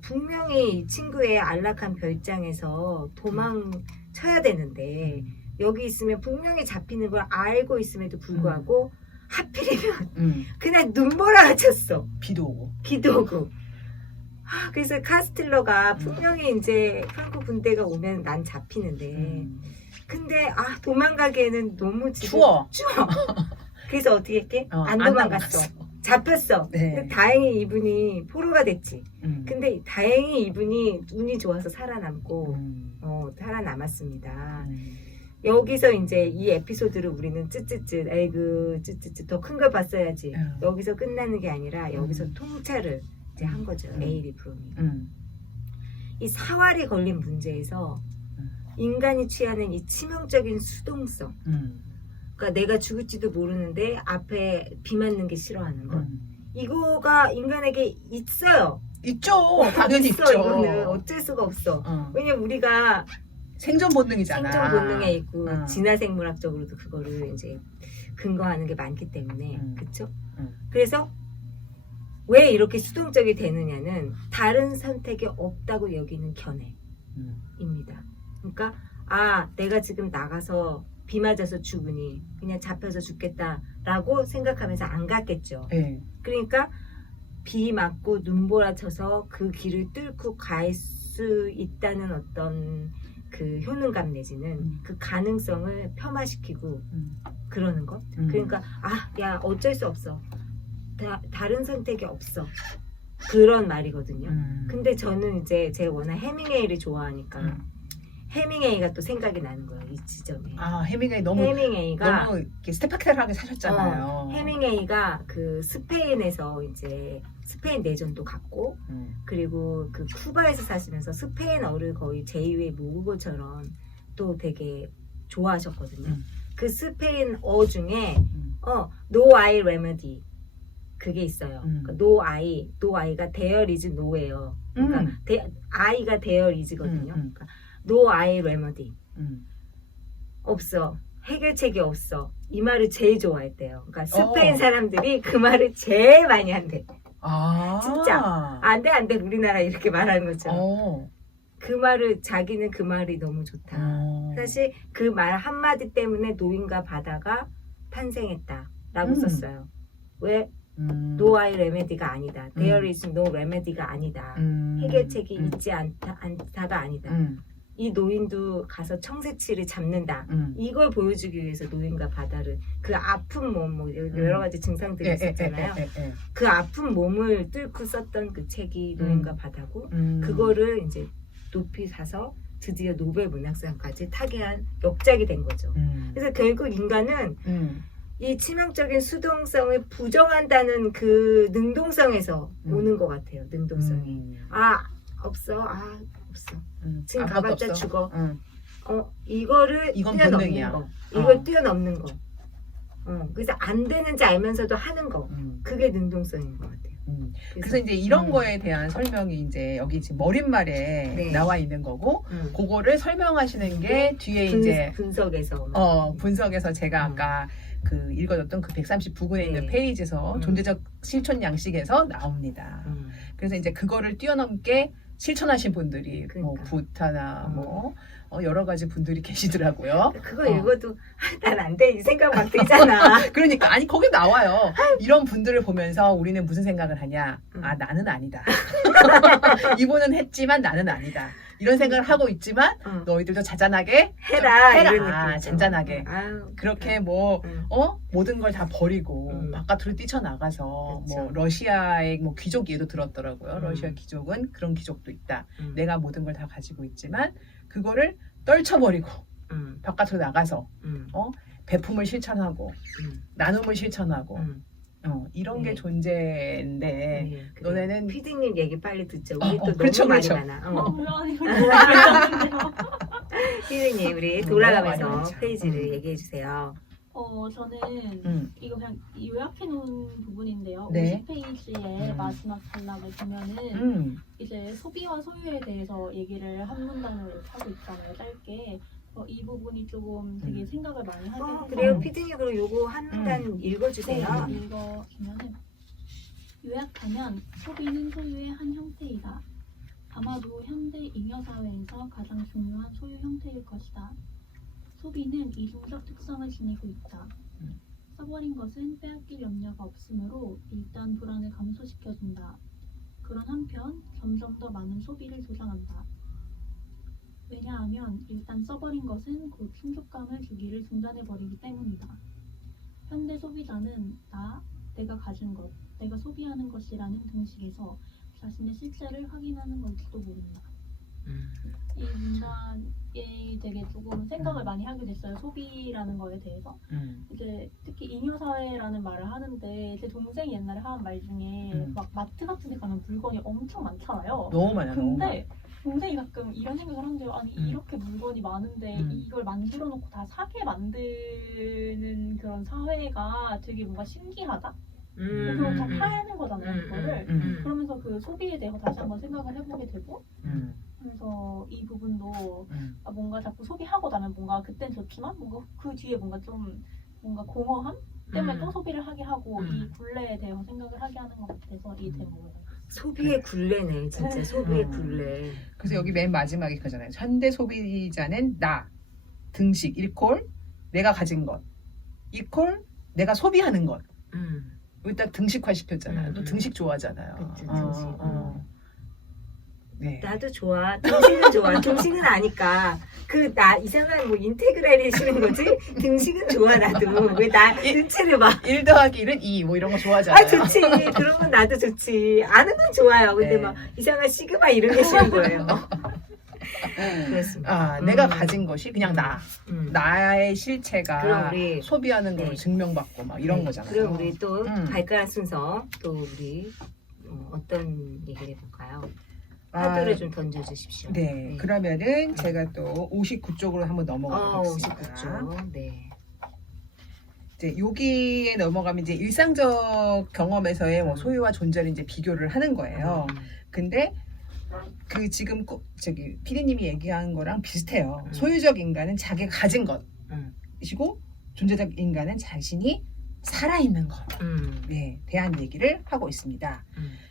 분명히 이 친구의 안락한 별장에서 도망쳐야 되는데 여기 있으면 분명히 잡히는 걸 알고 있음에도 불구하고 하필이면 그냥 눈보라가 쳤어. 비도 오고. 그래서 카스틀러가 분명히 이제 프랑코 군대가 오면 난 잡히는데 근데 도망가기에는 너무 지금 추워. 그래서 어떻게 했게? 안 도망갔어. 잡혔어. 근데 다행히 이분이 포로가 됐지. 근데 다행히 이분이 운이 좋아서 살아남고 살아남았습니다. 여기서 이제 이 에피소드를 우리는 에이그 더 큰 걸 봤어야지. 여기서 끝나는 게 아니라 여기서 통찰을 이제 한 거죠. 에리 프롬이. 이 사활이 걸린 문제에서 인간이 취하는 이 치명적인 수동성. 그러니까 내가 죽을지도 모르는데 앞에 비 맞는 게 싫어하는 거. 이거가 인간에게 있어요. 있죠. 당연히 있죠. 이거는 어쩔 수가 없어. 왜냐면 우리가 생존 본능이잖아. 생존 본능에 있고 진화생물학적으로도 그거를 이제 근거하는 게 많기 때문에 그렇죠? 그래서 왜 이렇게 수동적이 되느냐는 다른 선택이 없다고 여기는 견해입니다. 그러니까 내가 지금 나가서 비 맞아서 죽으니 그냥 잡혀서 죽겠다라고 생각하면서 안 갔겠죠. 그러니까 비 맞고 눈보라 쳐서 그 길을 뚫고 갈 수 있다는 어떤 그 효능감 내지는 그 가능성을 폄하시키고 그러는 것. 그러니까 야 어쩔 수 없어. 다른 선택이 없어. 그런 말이거든요. 근데 저는 이제 제가 워낙 해밍웨이를 좋아하니까 해밍웨이가 또 생각이 나는 거예요. 이 지점에. 해밍웨이가 너무 이렇게 스테파클하게 사셨잖아요. 해밍웨이가 그 스페인에서 이제 스페인 내전도 갔고 그리고 그 쿠바에서 사시면서 스페인어를 거의 제2의 모국어처럼 또 되게 좋아하셨거든요. 그 스페인어 중에 No I Remedy 그게 있어요. 그러니까 no I가 there is no예요. 그러니까 I가 there is거든요. 그러니까 no I remedy 없어. 해결책이 없어. 이 말을 제일 좋아했대요. 그러니까 스페인 사람들이 그 말을 제일 많이 한대. 진짜 안 돼 우리나라 이렇게 말하는 거죠. 그 말을 자기는 그 말이 너무 좋다. 사실 그 말 한마디 때문에 노인과 바다가 탄생했다라고 썼어요. 왜? No I remedy가 아니다. There is no remedy가 아니다. 해결책이 있지 않다가 아니다. 이 노인도 가서 청새치를 잡는다. 이걸 보여주기 위해서 노인과 바다를 그 아픈 몸, 뭐 여러 가지 증상들이 있었잖아요. 그 아픈 몸을 뚫고 썼던 그 책이 노인과 바다고 그거를 이제 높이 사서 드디어 노벨 문학상까지 타계한 역작이 된 거죠. 그래서 결국 인간은 이 치명적인 수동성을 부정한다는 그 능동성에서 오는 것 같아요. 능동성이. 없어. 지금 가봤자 없어. 죽어. 이거를 이건 뛰어넘는 본능이야. 거. 이걸 뛰어넘는 거. 그래서 안 되는지 알면서도 하는 거. 그게 능동성인 것 같아요. 그래서 이제 이런 거에 대한 설명이 이제 여기 지금 머릿말에 네. 나와 있는 거고, 그거를 설명하시는 게 뒤에 이제 분석에서 제가 아까 그 읽어줬던 그 139군에 있는 페이지에서 존재적 실천 양식에서 나옵니다. 그래서 이제 그거를 뛰어넘게 실천하신 분들이 뭐 부타나 뭐 여러 가지 분들이 계시더라고요. 그거 읽어도 난 안 돼 이 생각 막 들잖아. 그러니까 아니 거기 나와요. 이런 분들을 보면서 우리는 무슨 생각을 하냐? 나는 아니다. 이분은 했지만 나는 아니다. 이런 생각을 하고 있지만 너희들도 자잔하게 해라. 잔잔하게 그렇게 뭐 모든 걸 다 버리고 바깥으로 뛰쳐나가서 그렇죠. 뭐 러시아의 뭐 귀족 예도 들었더라고요. 러시아 귀족은 그런 귀족도 있다. 내가 모든 걸 다 가지고 있지만 그거를 떨쳐버리고 바깥으로 나가서 배품을 실천하고 나눔을 실천하고 이런 게 존재인데 너네는 피디님 얘기 빨리 듣죠. 우리 또 그렇죠, 너무 그렇죠. 많이 많아. 몰라. 피디님 우리 돌아가면서 페이지를 얘기해 주세요. 저는 이거 그냥 요약해 놓은 부분인데요. 네. 50페이지의 마지막 단락을 보면은 이제 소비와 소유에 대해서 얘기를 한 문단으로 이렇게 하고 있잖아요. 짧게. 이 부분이 조금 되게 생각을 많이 하게 돼서 그래요. 피디님 그럼 요거 한 문단 읽어주세요. 네, 읽어주면은 요약하면 소비는 소유의 한 형태이다. 아마도 현대 잉여 사회에서 가장 중요한 소유 형태일 것이다. 소비는 이중적 특성을 지니고 있다. 써버린 것은 빼앗길 염려가 없으므로 일단 불안을 감소시켜준다. 그런 한편 점점 더 많은 소비를 조장한다. 왜냐하면 일단 써버린 것은 곧 충족감을 주기를 중단해버리기 때문이다. 현대 소비자는 내가 가진 것, 내가 소비하는 것이라는 등식에서 자신의 실체를 확인하는 걸지도 모른다. 이 문단이 되게 조금 생각을 많이 하게 됐어요. 소비라는 거에 대해서. 이제 특히 잉여사회라는 말을 하는데 제 동생이 옛날에 하는 말 중에 막 마트 같은 데 가면 물건이 엄청 많잖아요. 너무 많아요. 근데 동생이 가끔 이런 생각을 하는데요. 아니 이렇게 물건이 많은데 이걸 만들어 놓고 다 사게 만드는 그런 사회가 되게 뭔가 신기하다? 그럼 다 파는 거잖아요, 그거를. 그러면서 그 소비에 대해서 다시 한번 생각을 해보게 되고 그래서 이 부분도 뭔가 자꾸 소비하고 나면 뭔가 그땐 좋지만 뭔가 그 뒤에 뭔가 좀 뭔가 공허함 때문에 또 소비를 하게 하고 이 굴레에 대해서 생각을 하게 하는 것 같아서 이 대목을 소비의 굴레네 진짜 소비의 굴레. 그래서 여기 맨 마지막에 그거잖아요. 현대 소비자는 등식 1콜 내가 가진 것 2콜 내가 소비하는 것. 일단 등식화 시켰잖아요. 또 등식 좋아하잖아요. 그치, 등식. 네. 나도 좋아. 등식은 좋아. 등식은 아니까. 이상한 뭐 인테그랄이 싫은 거지? 등식은 좋아, 나도. 왜 눈치를 봐. 1 더하기 1은 2, 뭐 이런 거 좋아하잖아요. 좋지. 그런 건 나도 좋지. 아는 건 좋아요. 근데 네. 막 이상한 시그마 이런 게 싫은 거예요. 그렇습니다. 내가 가진 것이 그냥 나의 실체가 우리, 소비하는 걸로 증명받고 막 이런 거잖아요. 그럼 우리 또 발가락 순서 또 우리 어떤 얘기를 해볼까요? 화두를 좀 던져주십시오. 네, 그러면은 제가 또 59쪽으로 한번 넘어가 보겠습니다. 59쪽. 네. 이제 여기에 넘어가면 이제 일상적 경험에서의 뭐 소유와 존재를 이제 비교를 하는 거예요. 근데 그 지금 피디님이 얘기한 거랑 비슷해요. 소유적 인간은 자기가 가진 것이고 존재적 인간은 자신이 살아있는 것에 대한 얘기를 하고 있습니다.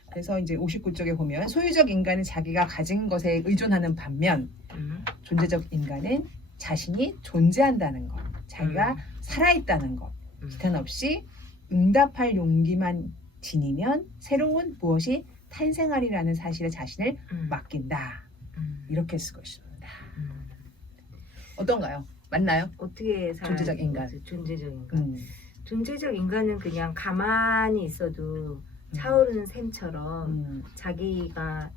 그래서 이제 59쪽에 보면 소유적 인간은 자기가 가진 것에 의존하는 반면 존재적 인간은 자신이 존재한다는 것, 자기가 살아있다는 것, 기탄 없이 응답할 용기만 지니면 새로운 무엇이 탄생하리라는 사실에 자신을 맡긴다. 이렇게 쓰고 있습니다. 어떤가요? 맞나요? 어떻게 존재적 인간. 존재적 인간. 존재적 인간은 그냥 가만히 있어도 차오르는 샘처럼 자기가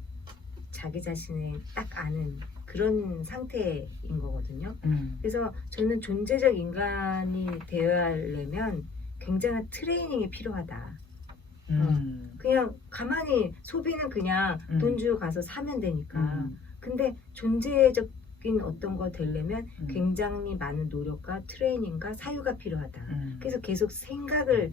자기 자신을 딱 아는 그런 상태인 거거든요. 그래서 저는 존재적 인간이 되어야 하려면 굉장한 트레이닝이 필요하다. 그냥 가만히 소비는 그냥 돈 주고 가서 사면 되니까. 근데 존재적인 어떤 거 되려면 굉장히 많은 노력과 트레이닝과 사유가 필요하다. 그래서 계속 생각을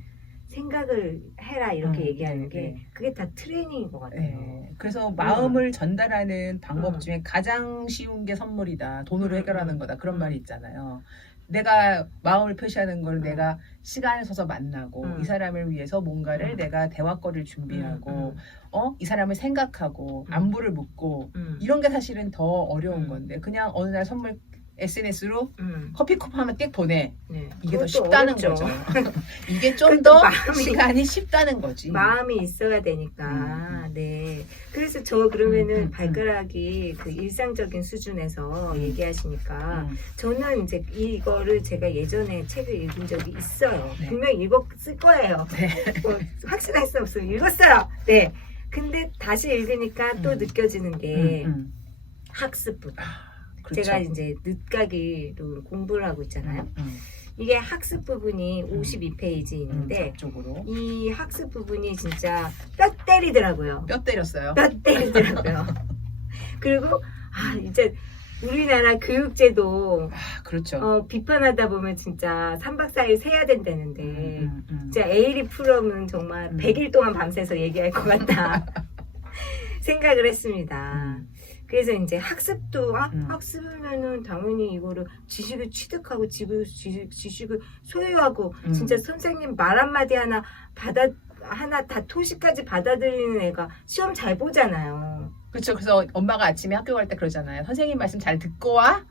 해라 이렇게 얘기하는 게 그게 다 트레이닝인 것 같아요. 네. 그래서 마음을 전달하는 방법 중에 가장 쉬운 게 선물이다. 돈으로 해결하는 거다. 그런 말이 있잖아요. 내가 마음을 표시하는 걸 내가 시간을 써서 만나고 이 사람을 위해서 뭔가를 내가 대화거리를 준비하고 이 사람을 생각하고 안부를 묻고 이런 게 사실은 더 어려운 건데 그냥 어느 날 선물 SNS로 커피컵 하면 띡 보내. 네. 이게 더 쉽다는 어렵죠. 거죠. 이게 좀 더 시간이 쉽다는 거지. 마음이 있어야 되니까. 네. 그래서 저 그러면은 발가락이 그 일상적인 수준에서 얘기하시니까 저는 이제 이거를 제가 예전에 책을 읽은 적이 있어요. 네. 분명히 읽었을 거예요. 네. 뭐 확신할 수 없어요. 읽었어요. 네. 근데 다시 읽으니까 또 느껴지는 게 학습 부분. 그렇죠. 제가 이제 늦가기로 공부를 하고 있잖아요. 이게 학습 부분이 52페이지 있는데 쪽으로 이 학습 부분이 진짜 뼈 때리더라고요. 뼈 때렸어요. 뼈 때리더라고요. 그리고 이제 우리나라 교육제도 그렇죠. 비판하다 보면 진짜 3박 4일 세야 된다는데 진짜 에이리 프롬은 정말 100일 동안 밤새서 얘기할 것 같다 생각을 했습니다. 그래서 이제 학습도 학습이면은 당연히 이거를 지식을 취득하고 지식을 소유하고 진짜 선생님 말 한마디 하나 다 토시까지 받아들이는 애가 시험 잘 보잖아요. 그렇죠. 그래서 엄마가 아침에 학교 갈 때 그러잖아요. 선생님 말씀 잘 듣고 와.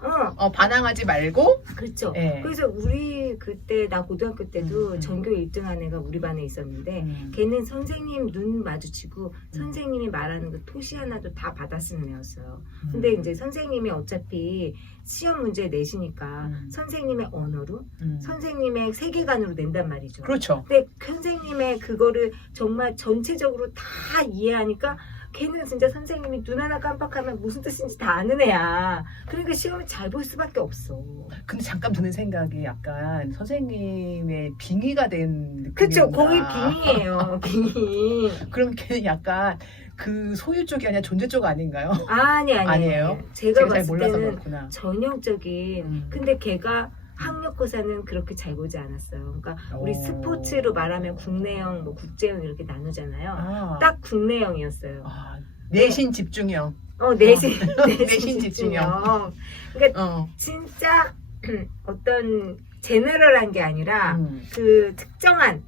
반항하지 말고. 그렇죠. 네. 그래서 우리 그때 나 고등학교 때도 전교 1등한 애가 우리 반에 있었는데 걔는 선생님 눈 마주치고 선생님이 말하는 거 토시 하나도 다 받아 쓰는 애였어요. 근데 이제 선생님이 어차피 시험 문제 내시니까 선생님의 언어로 선생님의 세계관으로 낸단 말이죠. 그렇죠. 근데 선생님의 그거를 정말 전체적으로 다 이해하니까 걔는 진짜 선생님이 눈 하나 깜빡하면 무슨 뜻인지 다 아는 애야. 그러니까 시험을 잘 볼 수밖에 없어. 근데 잠깐 드는 생각이 약간 선생님의 빙의가 된 느낌이 그쵸? 거의 빙의예요. 빙의. 그럼 걔는 약간 그 소유 쪽이 아니라 존재 쪽 아닌가요? 아니에요. 제가 잘 봤을 몰라서 때는 그렇구나. 전형적인 근데 걔가 학력고사는 그렇게 잘 보지 않았어요. 그러니까 우리 스포츠로 말하면 국내형, 뭐 국제형 이렇게 나누잖아요. 딱 국내형이었어요. 내신 집중형. 내신 집중형. 그러니까 진짜 어떤 제너럴한 게 아니라 그 특정한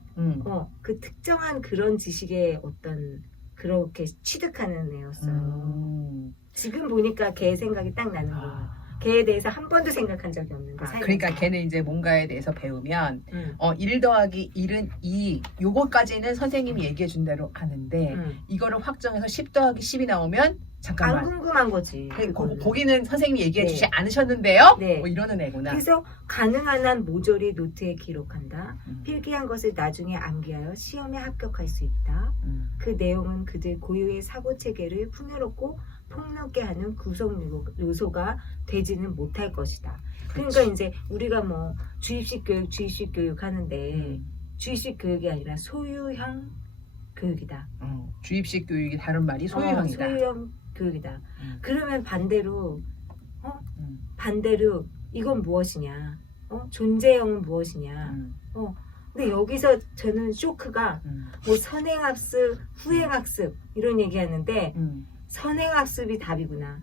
그 특정한 그런 지식의 어떤 그렇게 취득하는 애였어요. 지금 보니까 걔 생각이 딱 나는 거예요. 걔에 대해서 한 번도 생각한 적이 없는 거. 그러니까 걔는 이제 뭔가에 대해서 배우면 1 더하기 1은 2 요거까지는 선생님이 얘기해 준 대로 아는데 이거를 확정해서 10 더하기 10이 나오면 잠깐만 안 궁금한 거지. 거기는 선생님이 얘기해 주지 않으셨는데요? 네. 뭐 이러는 애구나. 그래서 가능한 한 모조리 노트에 기록한다. 필기한 것을 나중에 암기하여 시험에 합격할 수 있다. 그 내용은 그들 고유의 사고체계를 풍요롭고 폭넓게 하는 구성 요소가 되지는 못할 것이다. 그러니까 이제 우리가 뭐 주입식 교육 하는데 주입식 교육이 아니라 소유형 교육이다. 주입식 교육이 다른 말이 소유형이다. 소유형 교육이다. 그러면 반대로 이건 무엇이냐? 존재형은 무엇이냐? 근데 여기서 저는 쇼크가 뭐 선행학습, 후행학습 이런 얘기하는데 선행학습이 답이구나.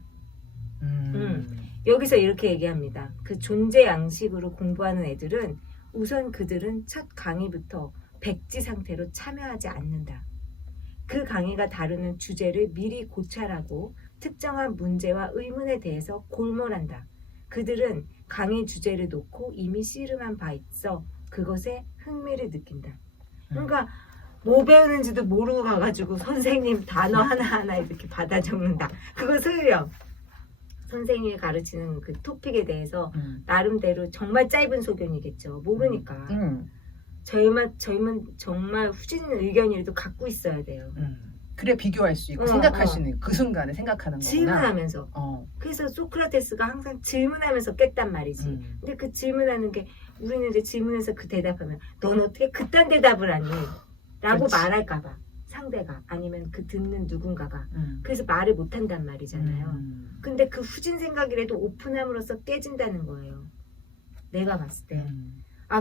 여기서 이렇게 얘기합니다. 그 존재 양식으로 공부하는 애들은 우선 그들은 첫 강의부터 백지 상태로 참여하지 않는다. 그 강의가 다루는 주제를 미리 고찰하고 특정한 문제와 의문에 대해서 골몰한다. 그들은 강의 주제를 놓고 이미 씨름한 바 있어 그것에 흥미를 느낀다. 그러니까 뭐 배우는지도 모르고 가가지고 선생님 단어 하나하나 이렇게 받아 적는다. 그거 소유형. 선생님이 가르치는 그 토픽에 대해서 나름대로 정말 짧은 소견이겠죠. 모르니까. 저희만 정말 후진 의견이라도 갖고 있어야 돼요. 그래 비교할 수 있고 생각할 수 있는 그 순간에 생각하는 거구나. 질문하면서. 그래서 소크라테스가 항상 질문하면서 깼단 말이지. 근데 그 질문하는 게 우리는 이제 질문해서 그 대답하면 넌 어떻게 그딴 대답을 하니? 라고 그렇지. 말할까 봐. 상대가 아니면 그 듣는 누군가가. 그래서 말을 못 한단 말이잖아요. 근데 그 후진 생각이라도 오픈함으로써 깨진다는 거예요. 내가 봤을 때.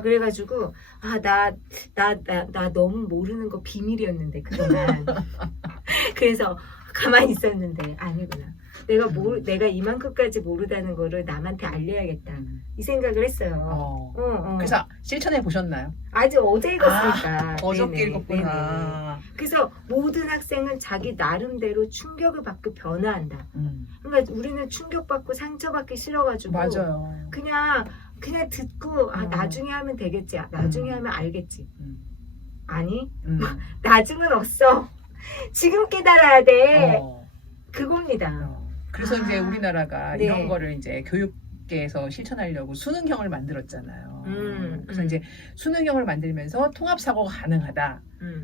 그래가지고 나 너무 모르는 거 비밀이었는데 그동안. 그래서 가만히 있었는데 아니구나. 내가 이만큼까지 모르다는 거를 남한테 알려야겠다. 이 생각을 했어요. 그래서 실천해 보셨나요? 아직 어제 읽었으니까. 어저께 네네, 읽었구나. 네네. 그래서 모든 학생은 자기 나름대로 충격을 받고 변화한다. 그러니까 우리는 충격받고 상처받기 싫어가지고 맞아요. 그냥 듣고 나중에 하면 되겠지. 나중에 하면 알겠지. 아니 나중은 없어. 지금 깨달아야 돼. 그겁니다. 그래서 이제 우리나라가 네. 이런 거를 이제 교육계에서 실천하려고 수능형을 만들었잖아요. 그래서 이제 수능형을 만들면서 통합 사고가 가능하다.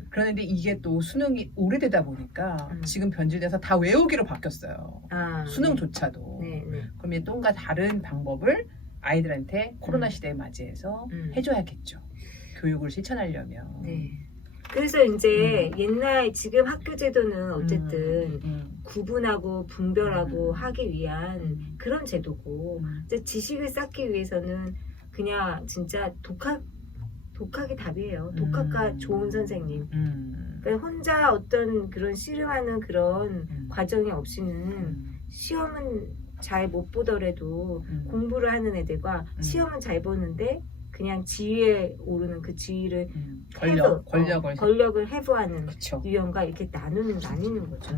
그런데 이게 또 수능이 오래되다 보니까 지금 변질돼서 다 외우기로 바뀌었어요. 수능조차도. 네. 그러면 뭔가 다른 방법을 아이들한테 코로나 시대에 맞이해서 해줘야겠죠. 교육을 실천하려면. 네. 그래서 이제 지금 학교 제도는 어쨌든 구분하고 분별하고 하기 위한 그런 제도고, 이제 지식을 쌓기 위해서는 그냥 진짜 독학이 답이에요. 독학과 좋은 선생님. 그러니까 혼자 어떤 그런 씨름하는 그런 과정이 없이는 시험은 잘 못 보더라도 공부를 하는 애들과 시험은 잘 보는데 그냥 지위에 오르는 그 지위를 권력을 해부하는 그쵸. 유형과 이렇게 나뉘는 거죠.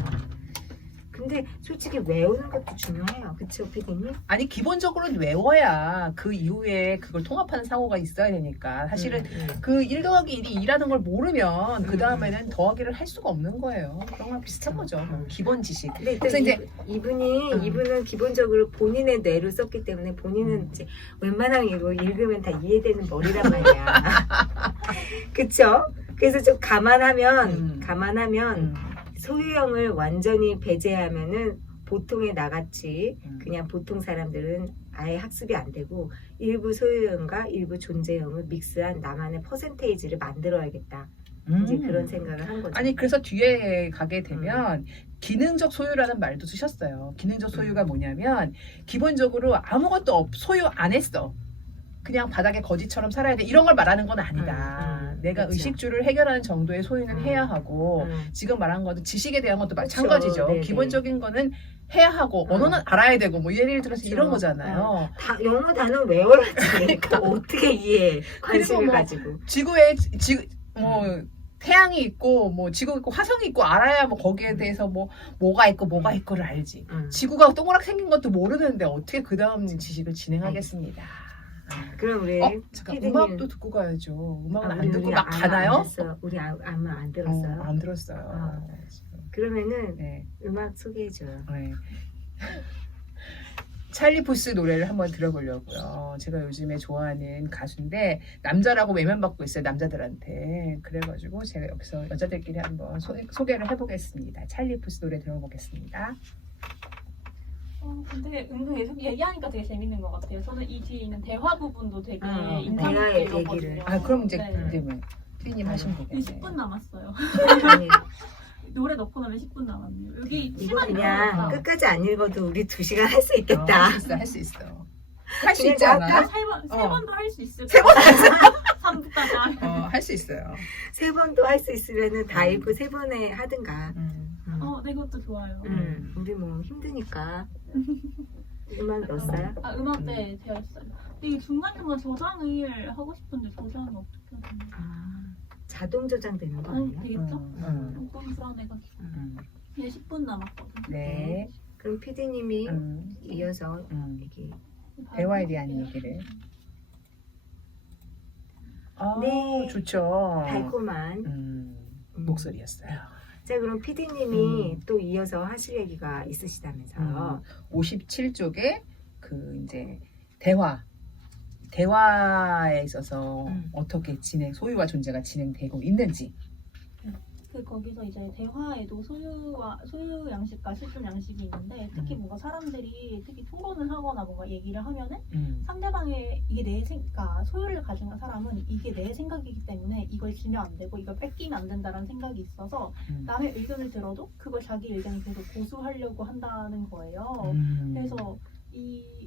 근데 솔직히 외우는 것도 중요해요. 그쵸, 피디님? 아니 기본적으로는 외워야 그 이후에 그걸 통합하는 사고가 있어야 되니까 사실은 그 1 더하기 1이 2라는 걸 모르면 그 다음에는 더하기를 할 수가 없는 거예요. 그런 거랑 비슷한 거죠. 기본 지식. 그래서 이제 이분은 기본적으로 본인의 뇌를 썼기 때문에 본인은 이제 웬만하면 읽으면 다 이해되는 머리란 말이야. 그쵸? 그래서 좀 감안하면 소유형을 완전히 배제하면은 보통의 나같이 그냥 보통 사람들은 아예 학습이 안 되고 일부 소유형과 일부 존재형을 믹스한 나만의 퍼센테이지를 만들어야겠다. 이제 그런 생각을 한 거죠. 아니 그래서 뒤에 가게 되면 기능적 소유라는 말도 쓰셨어요. 기능적 소유가 뭐냐면 기본적으로 아무것도 소유 안 했어. 그냥 바닥에 거지처럼 살아야 돼. 이런 걸 말하는 건 아니다. 내가 그렇죠. 의식주를 해결하는 정도의 소유는 해야 하고 지금 말한 것도 지식에 대한 것도 마찬가지죠. 네네. 기본적인 거는 해야 하고 언어는 알아야 되고 뭐 예를 들어서 그렇죠. 이런 거잖아요. 영어 단어 외워야지. 그러니까 어떻게 이해해. 관심을 가지고. 지구에 태양이 있고 뭐 지구 있고 화성이 있고 알아야 뭐 거기에 대해서 뭐가 있고를 알지. 지구가 동그랗게 생긴 것도 모르는데 어떻게 그 다음 지식을 진행하겠습니다. 그럼 우리 잠깐 피디님. 음악도 듣고 가야죠. 음악을 안 듣고 우리 막 가나요? 우리 안 들었어요. 안 들었어요. 그러면은 네. 음악 소개해줘요. 네. 찰리 푸스 노래를 한번 들어보려고요. 제가 요즘에 좋아하는 가수인데 남자라고 외면받고 있어요. 남자들한테. 그래가지고 제가 여기서 여자들끼리 한번 소개를 해보겠습니다. 찰리 푸스 노래 들어보겠습니다. 근데 은근 계속 얘기하니까 되게 재밌는 것 같아요. 저는 이 뒤에 있는 대화 부분도 되게 대화의 인상 얘기를. 깊었거든요. 그럼 이제 네. 그러면 피디님 하시면 되겠네요. 20분 남았어요. 아니, 노래 넣고 나면 10분 남았네요. 여기 이거 시간이 그냥 필요하다. 끝까지 안 읽어도 우리 2시간 할 수 있겠다. 할 수 있어. 할 수 그냥 있지 않아요? 세 번도 할 수 있을 세 번? 3부까지 하면. 할 수 있어요. 3번도 할 수 있으면은 다 읽고 3번에 하든가. 네, 그것도 좋아요. 우리 뭐 힘드니까. 음악 넣었어요? 음악 네 되어 있어요. 근데 이게 중간중간 저장을 하고 싶은데 저장을 어떻게 하나? 자동 저장되는 거 아니야? 되겠죠? 조금 불안해가지고. 이제 10분 남았거든요. 네. 그럼 피디님이 이어서 얘기. 대화에 대한 얘기를. 네. 좋죠. 달콤한 목소리였어요. 자, 그럼 PD님이 또 이어서 하실 얘기가 있으시다면서요. 57쪽에 그 이제 대화에 있어서 어떻게 소유와 존재가 진행되고 있는지. 거기서 이제 대화에도 소유 양식과 실존 양식이 있는데 특히 뭔가 사람들이 특히 토론을 하거나 뭔가 얘기를 하면은 상대방의 이게 그러니까 소유를 가진 사람은 이게 내 생각이기 때문에 이걸 지면 안 되고 이걸 뺏기면 안 된다는 생각이 있어서 남의 의견을 들어도 그걸 자기 의견을 계속 고수하려고 한다는 거예요. 그래서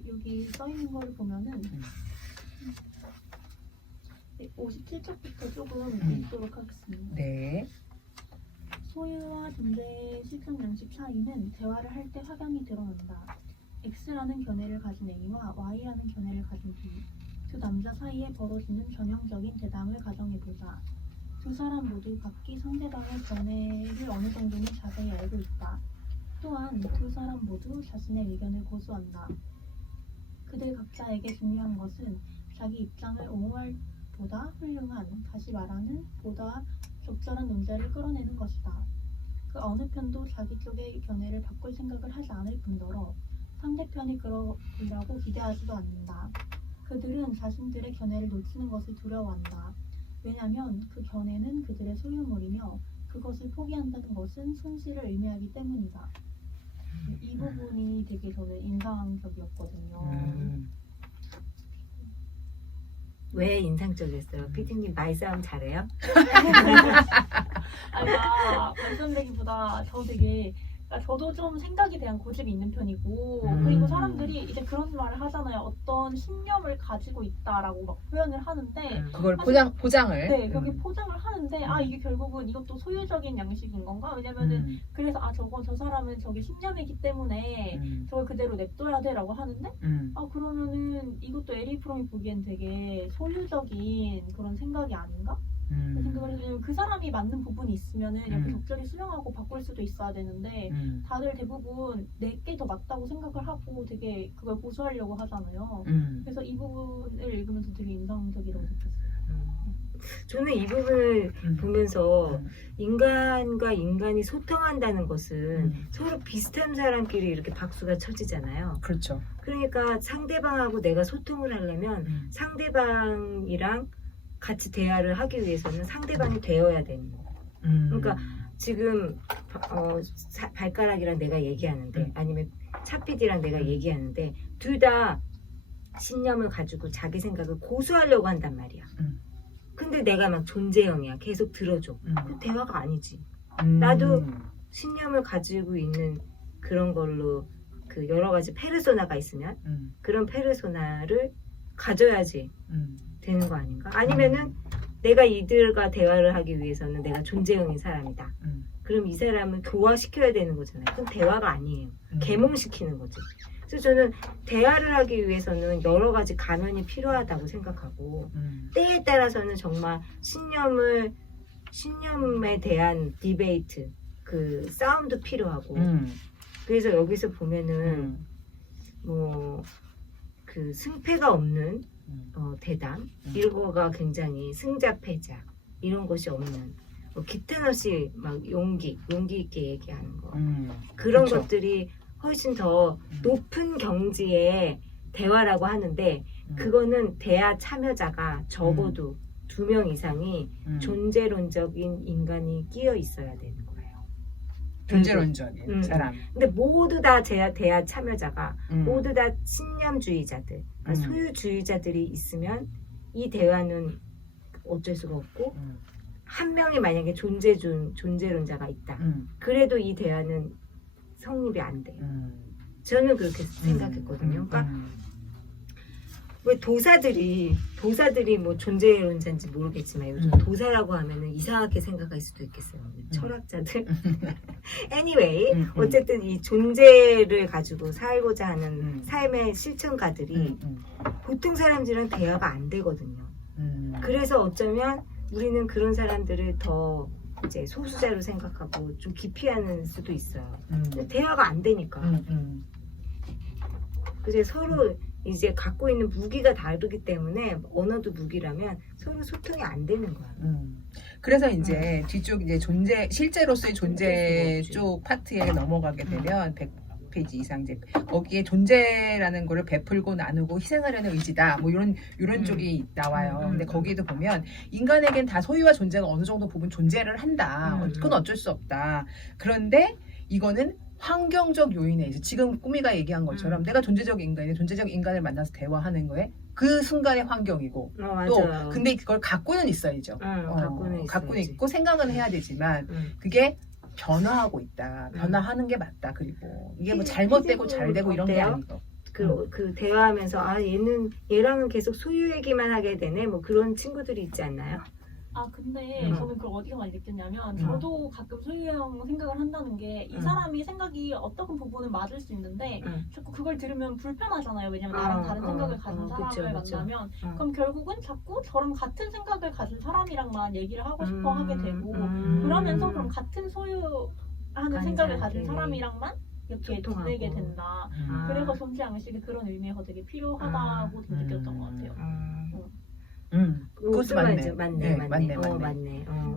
여기 써 있는 걸 보면은 57쪽부터 조금 읽도록 하겠습니다. 네. 소유와 존재의 실존 양식 차이는 대화를 할 때 확연히 드러난다. X라는 견해를 가진 A와 Y라는 견해를 가진 B. 두 남자 사이에 벌어지는 전형적인 대담을 가정해보자. 두 사람 모두 각기 상대방의 견해를 어느 정도는 자세히 알고 있다. 또한 두 사람 모두 자신의 의견을 고수한다. 그들 각자에게 중요한 것은 자기 입장을 옹호할 보다 훌륭한, 다시 말하는 보다 적절한 논제를 끌어내는 것이다. 그 어느 편도 자기 쪽의 견해를 바꿀 생각을 하지 않을 뿐더러 상대편이 그러리라고 기대하지도 않는다. 그들은 자신들의 견해를 놓치는 것을 두려워한다. 왜냐하면 그 견해는 그들의 소유물이며 그것을 포기한다는 것은 손실을 의미하기 때문이다. 이 부분이 되게 저는 인상적이었거든요. 왜 인상적이었어요? PD님 말싸움 잘해요? 말씀드리기보다 저도 좀 생각에 대한 고집이 있는 편이고 그리고 사람들이 이제 그런 말을 하잖아요. 어떤 신념을 가지고 있다라고 막 표현을 하는데 그걸 포장을 네, 그렇게 포장을 하는데 이게 결국은 이것도 소유적인 양식인 건가? 왜냐면은 그래서 저 사람은 저게 신념이기 때문에 저걸 그대로 냅둬야 돼라고 하는데 그러면은 이것도 에리 프롬이 보기엔 되게 소유적인 그런 생각이 아닌가? 그 생각을 해서 그 사람이 맞는 부분이 있으면은 이렇게 적절히 수용하고 바꿀 수도 있어야 되는데 다들 대부분 내게 더 맞다고 생각을 하고 되게 그걸 고수하려고 하잖아요. 그래서 이 부분을 읽으면서 되게 인상적이라고 느꼈어요. 저는 이 부분을 보면서 인간과 인간이 소통한다는 것은 서로 비슷한 사람끼리 이렇게 박수가 쳐지잖아요. 그렇죠. 그러니까 상대방하고 내가 소통을 하려면 상대방이랑 같이 대화를 하기 위해서는 상대방이 되어야 되는 거예요. 그러니까 지금 발가락이랑 내가 얘기하는데 아니면 차피디랑 내가 얘기하는데 둘 다 신념을 가지고 자기 생각을 고수하려고 한단 말이야. 근데 내가 막 존재형이야. 계속 들어줘. 그 대화가 아니지. 나도 신념을 가지고 있는 그런 걸로 그 여러 가지 페르소나가 있으면 그런 페르소나를 가져야지 되는 거 아닌가? 아니면은 내가 이들과 대화를 하기 위해서는 내가 존재형인 사람이다. 그럼 이 사람을 교화시켜야 되는 거잖아요. 그건 대화가 아니에요. 계몽시키는 거지. 그래서 저는 대화를 하기 위해서는 여러 가지 가면이 필요하다고 생각하고 때에 따라서는 정말 신념에 대한 디베이트, 그 싸움도 필요하고 그래서 여기서 보면은 뭐 그 승패가 없는 대담 이런 거가 굉장히 승자패자 이런 것이 없는 깃튼 없이 막 용기 있게 얘기하는 거 그런 그쵸. 것들이 훨씬 더 높은 경지의 대화라고 하는데 그거는 대화 참여자가 적어도 2명 이상이 존재론적인 인간이 끼어 있어야 되는 거예요. 존재론적인 사람. 근데 모두 다 대화 참여자가 모두 다 신념주의자들, 그러니까 소유주의자들이 있으면 이 대화는 어쩔 수가 없고 한 명이 만약에 존재론자가 있다. 그래도 이 대화는 성립이 안 돼요. 저는 그렇게 생각했거든요. 그러니까 왜 도사들이 뭐 존재론자인지 모르겠지만 요즘 도사라고 하면은 이상하게 생각할 수도 있겠어요. 철학자들. anyway, 어쨌든 이 존재를 가지고 살고자 하는 삶의 실천가들이 보통 사람들은 대화가 안 되거든요. 그래서 어쩌면 우리는 그런 사람들을 더 이제 소수자로 생각하고 좀 기피하는 수도 있어요. 대화가 안 되니까. 그래서 서로 이제 갖고 있는 무기가 다르기 때문에 언어도 무기라면 서로 소통이 안 되는 거야. 그래서 이제 뒤쪽 이제 실제로서의 존재 그렇지. 쪽 파트에 넘어가게 되면 100페이지 이상 이제 거기에 존재라는 거를 베풀고 나누고 희생하려는 의지다. 뭐 이런 쪽이 나와요. 근데 거기에도 보면 인간에겐 다 소유와 존재가 어느 정도 부분 존재를 한다. 그건 어쩔 수 없다. 그런데 이거는 환경적 요인에 의해서 지금 꾸미가 얘기한 것처럼 내가 존재적 인간을 만나서 대화하는 거에 그 순간의 환경이고 또 맞아요. 근데 그걸 갖고는 있어야죠. 갖고는 있고 생각은 해야 되지만 그게 변화하고 있다. 변화하는 게 맞다. 그리고 이게 뭐 잘못되고 잘되고 이런 게 아니고. 그 대화하면서 아 얘랑은 계속 소유 얘기만 하게 되네. 뭐 그런 친구들이 있지 않나요? 아 근데 저는 그걸 어디서 많이 느꼈냐면 저도 가끔 소유형 생각을 한다는 게 이 사람이 생각이 어떤 부분은 맞을 수 있는데 자꾸 그걸 들으면 불편하잖아요. 왜냐면 나랑 다른 생각을 가진 사람을 만나면 그럼 결국은 자꾸 저랑 같은 생각을 가진 사람이랑만 얘기를 하고 싶어 하게 되고 그러면서 그럼 같은 소유하는 생각을 가진 사람이랑만 이렇게 지내게 된다. 그래서 존재양식이 그런 의미에서 되게 필요하다고 느꼈던 것 같아요. 그것도 맞네.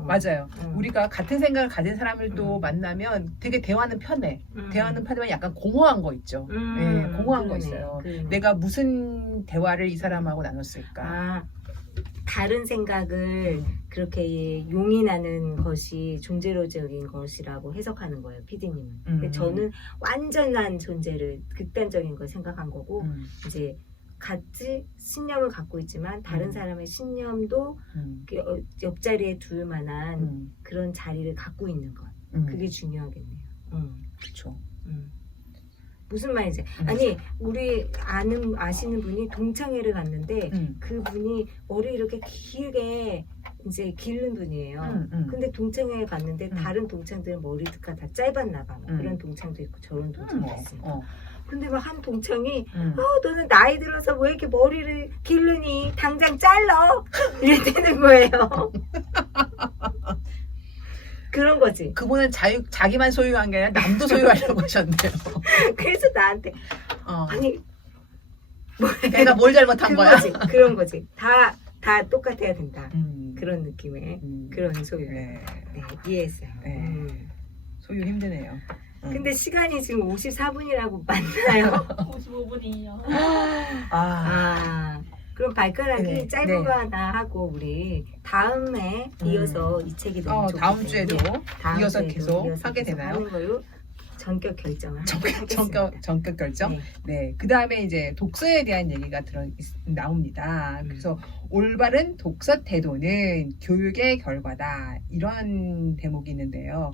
맞아요. 우리가 같은 생각을 가진 사람을 또 만나면 되게 대화는 편해. 대화는 편하면 약간 공허한 거 있죠. 공허한 거 있어요. 내가 무슨 대화를 이 사람하고 나눴을까? 다른 생각을 그렇게 용인하는 것이 존재로적인 것이라고 해석하는 거예요, PD님은. 근데 저는 완전한 존재를 극단적인 걸 생각한 거고 이제 같이 신념을 갖고 있지만 다른 사람의 신념도 옆자리에 둘 만한 그런 자리를 갖고 있는 것. 그게 중요하겠네요. 그렇죠. 무슨 말인지. 아니 우리 아시는 분이 동창회를 갔는데 그분이 머리 이렇게 길게 이제 기른 분이에요. 근데 동창회에 갔는데 다른 동창들은 머리가 다 짧았나 봐. 그런 동창도 있고 저런 동창도 있어요. 근데 막 한 동창이 너는 나이 들어서 왜 이렇게 머리를 기르니 당장 잘라 이랬다는 거예요. 그런 거지. 그분은 자기만 소유한 게 아니라 남도 소유하려고 하셨네요. 그래서 나한테 아니 내가 뭘 잘못한 거야? 그런 거지. 다 똑같아야 된다. 그런 느낌의 그런 소유. 네, 이해했어요. 소유 힘드네요. 근데 시간이 지금 54분이라고 맞나요? 55분이에요. 그럼 발가락이 짧은 거 하나 하고 우리 다음에 이어서 이 책이 너무 좋기 다음 주에도 다음 이어서 주에도 계속 이어서 하게 되나요? 하는 걸로 전격 결정을 전격 결정. 네. 그 다음에 이제 독서에 대한 얘기가 나옵니다. 그래서 올바른 독서 태도는 교육의 결과다. 이런 대목이 있는데요.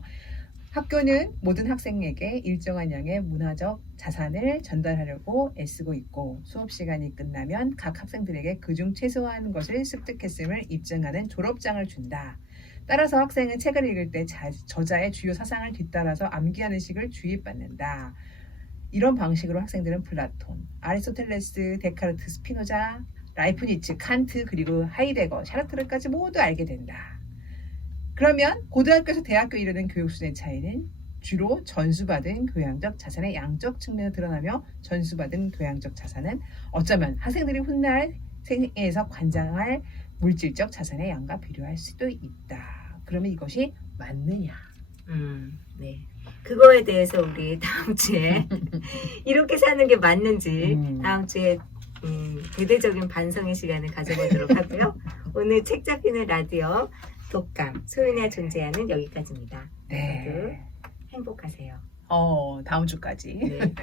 학교는 모든 학생에게 일정한 양의 문화적 자산을 전달하려고 애쓰고 있고 수업 시간이 끝나면 각 학생들에게 그중 최소한 것을 습득했음을 입증하는 졸업장을 준다. 따라서 학생은 책을 읽을 때 저자의 주요 사상을 뒤따라서 암기하는 식을 주입받는다. 이런 방식으로 학생들은 플라톤, 아리스토텔레스, 데카르트, 스피노자, 라이프니츠, 칸트, 그리고 하이데거, 샤르트르까지 모두 알게 된다. 그러면 고등학교에서 대학교 이르는 교육 수준의 차이는 주로 전수받은 교양적 자산의 양적 측면에 드러나며 전수받은 교양적 자산은 어쩌면 학생들이 훗날 생애에서 관장할 물질적 자산의 양과 비교할 수도 있다. 그러면 이것이 맞느냐? 네. 그거에 대해서 우리 다음 주에 이렇게 사는 게 맞는지 다음 주에 대대적인 반성의 시간을 가져보도록 하고요. 오늘 책 잡히는 라디오 독감 소윤이와 존재하는 여기까지입니다. 네. 모두 행복하세요. 다음 주까지. 네.